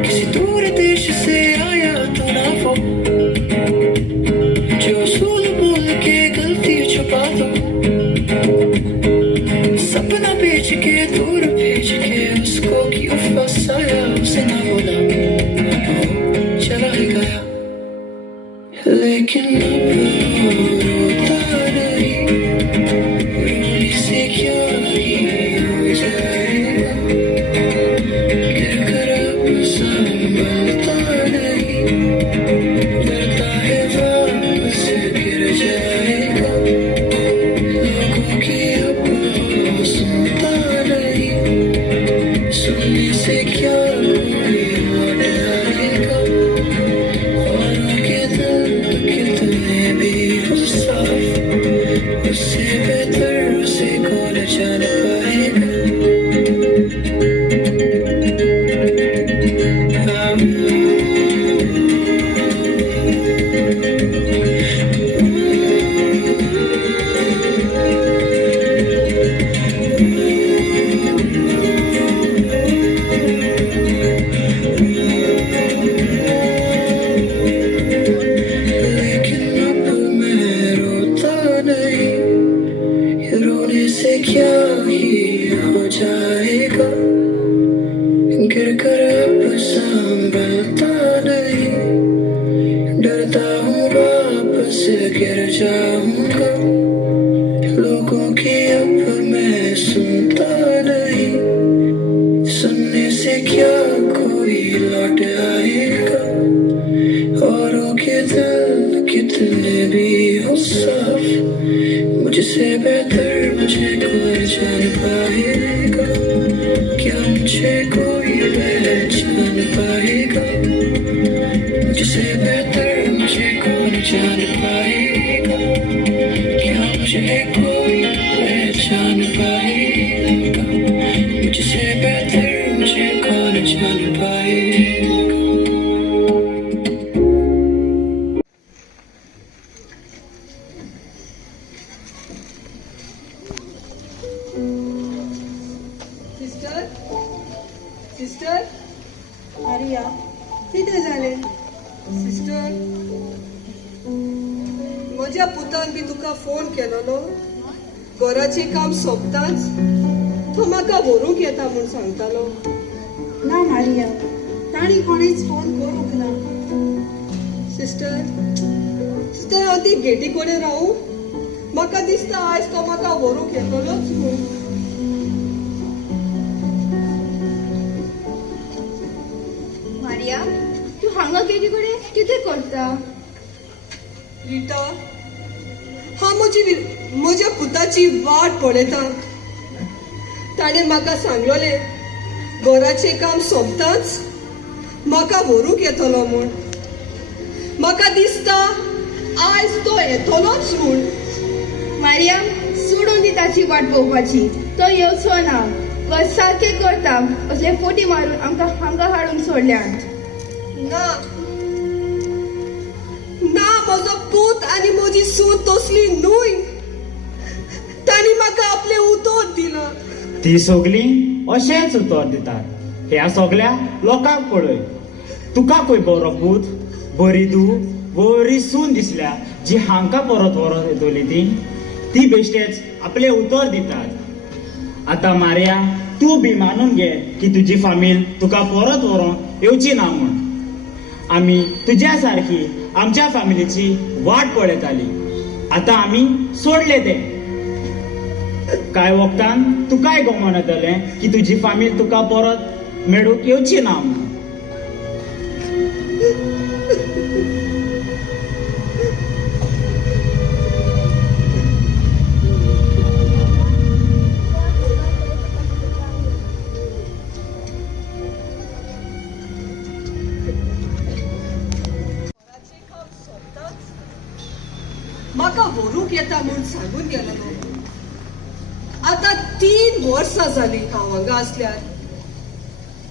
किसी दूर देश से आया तो ना वो जो असूल बोल के गलती छुपा दो सपना बेच के दूर भेज के उसको क्यों फंसाया उसे ना बोला वो चला ही गया लेकिन अब वो रोता नहीं रोने से क्या ही हो जाएगा गिर कर अब संभलता नहीं डरता है वापस गिर जाएगा लोगों की अब वो सुनता नहीं सुनने से क्या कोई लौट आएगा औरों के दिल कितने भी हो साफ उससे बेहतर उसे कौन जान पाएगा लेकिन अब मैं रोता नहीं रोने से क्या ही हो जाएगा गिर कर अब संभलता नहीं डरता हूँ वापस गिर जाऊंगा लोगों की अब मैं सुनता नहीं सुनने से क्या कोई लौट आएगा औरों के दिल कितने फासले भी हो साफ, मुझसे बेहतर मुझे कोई जान पाएगा, क्या मुझे कोई पहचान पाएगा, मुझसे बेहतर मुझे कौन जान पाएगा, क्या मुझे कोई पहचान पाएगा, मुझसे बेहतर मुझे कौन जान पाएगा. सिस्टर सिस्टर मारिया कितें जालें? सिस्टर म्हज्या पुतान बी तुका फोन केलोलो घराचें काम सोंपताच तो म्हाका व्हरूंक येता म्हूण सांगतालो. ना मारिया, ताणी कोणीच फोन करूंक ना. सिस्टर सिस्टर हांव ती गेटी कडेन रावूं? म्हाका दिसता आयज तो म्हाका व्हरूंक येतलोच म्हूण. मारिया, तू हांगा गेली कडेन कितें करता? रिटा हांव म्हज्या पुताची वाट पळयता. ताणें म्हाका सांगलोलें घराचें काम सोंपताच म्हाका व्हरूंक येतलो म्हूण. म्हाका दिसता आयज तो येतलोच म्हूण. मारिया, सोडून दी ताची वाट पळोवपाची. तो येवचो ना. बस सारकें करता असले फोटी मारून आमकां हांगा हाडून सोडल्यात. ना ना, म्हजो पूत आनी म्हजी सून तसली न्हूय. ताणी म्हाका आपलें उतर दिलां. ती सगळीं अशेंच उतर दितात. ह्या सगळ्या लोकांक पळय. तुका खंय बरो पूत, बरी धूव, बरी सून दिसल्या जी हांकां परत व्हरोन येतली ती बेश्टेच आपले उतर दितात. आतां मारिया, तूं बी मानून घे की तुजी फामील तुका परत व्हरोन येवची ना म्हूण. आमी तुज्या सारकी आमच्या फामिलीची वाट पळयताली. आतां आमी सोडले ते. कांय वखदान तुकाय गमोन येतलें की तुजी फामील तुका परत मेळूंक येवची ना म्हूण. म्हाका व्हरूंक येता म्हूण सांगून गेलो. आतां 3 वर्सां जालीं हांव हांगा आसल्यार.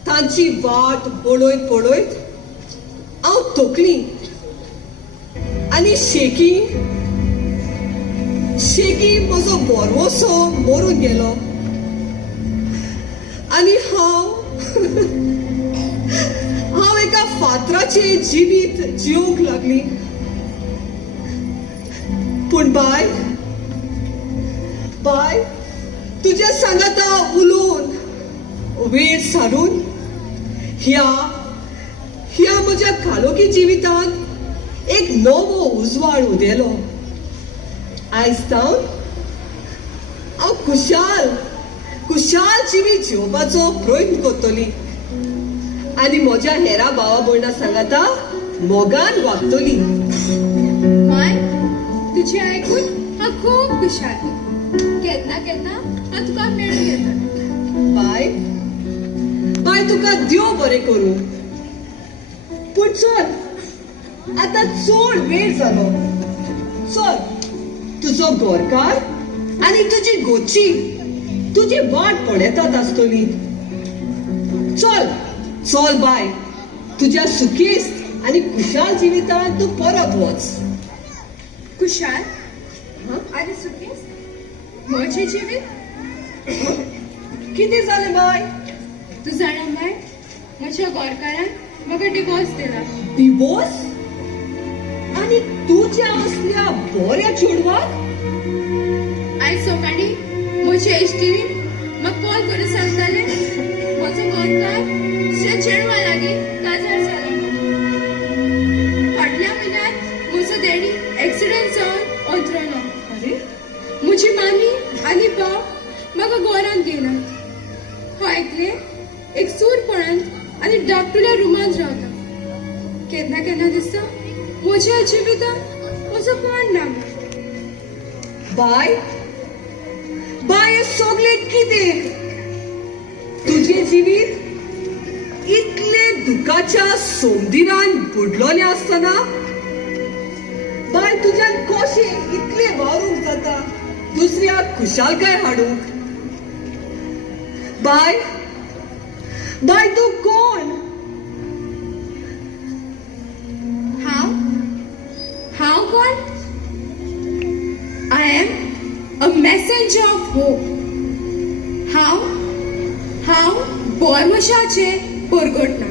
तांची वाट पळयत पळयत हांव तोकली आनी शेकी म्हजो बोरवोसो मरून गेलो. आनी हांव एका फातराचें जिवीत जिवंक लागली. पूण बाय तुज्या सांगाता उलोवन वेळ सारून ह्या म्हज्या कालोकी जिवितांत एक नवो उजवाड उदेलो. आयज सावन हांव खुशाल जिवीत जिवपाचो प्रयत्न करतली आनी म्हज्या हेरा भावा भयणां सांगाता मोगान वागतली. माय, तुझे आयकून हांव खूब खुशाल. केन्ना हांव तुका मेळून येता. बाय तुका देव बरें करूं. पूण चल, आतां चड वेळ जालो. चल, तुजो गोरकार आनी तुजी गोची तुजी वाट पळयतात आसतली. चल बाय, तुज्या सुखेस्त आनी खुशाल जिवितांत तूं परत वच. खुशाल आनी सुखेस्त म्हजें जिवीत? कितें जालें बाय? तूं जाणा बाय, म्हज्या गोरकारान म्हाका डिवोर्स दिला. डिवोर्स? आनी तुज्या असल्या बऱ्या चेडवाक? आयज सकाळी म्हज्या इश्टिणीन म्हाका कॉल करून सांगतालें म्हजो गोरकार चेडवा लागीं काजार जाला. फाटल्या म्हयन्यांत म्हजो डॅडी एक्सिडेंट जावन अंतरलो. म्हजी मामी आनी भाव म्हाका गोरांत घेयनात. हांव एकलें एक सूरपणांत आनी धाकटुल्या रुमांत रावता. केन्ना दिसता म्हज्या जिवितांत म्हजो ना. बाय बाय हे सगळे कितें तुझे जिवीत इतले दुखाच्या सोमदिरान बुडलोले आसतना बाय तुज्यान कशें इतले वावरूंक जाता दुसऱ्याक खुशालकाय हाडूंक. बाय बाय तूं कोण? How God? I am a messenger of hope. How? Boy mashache porgotna.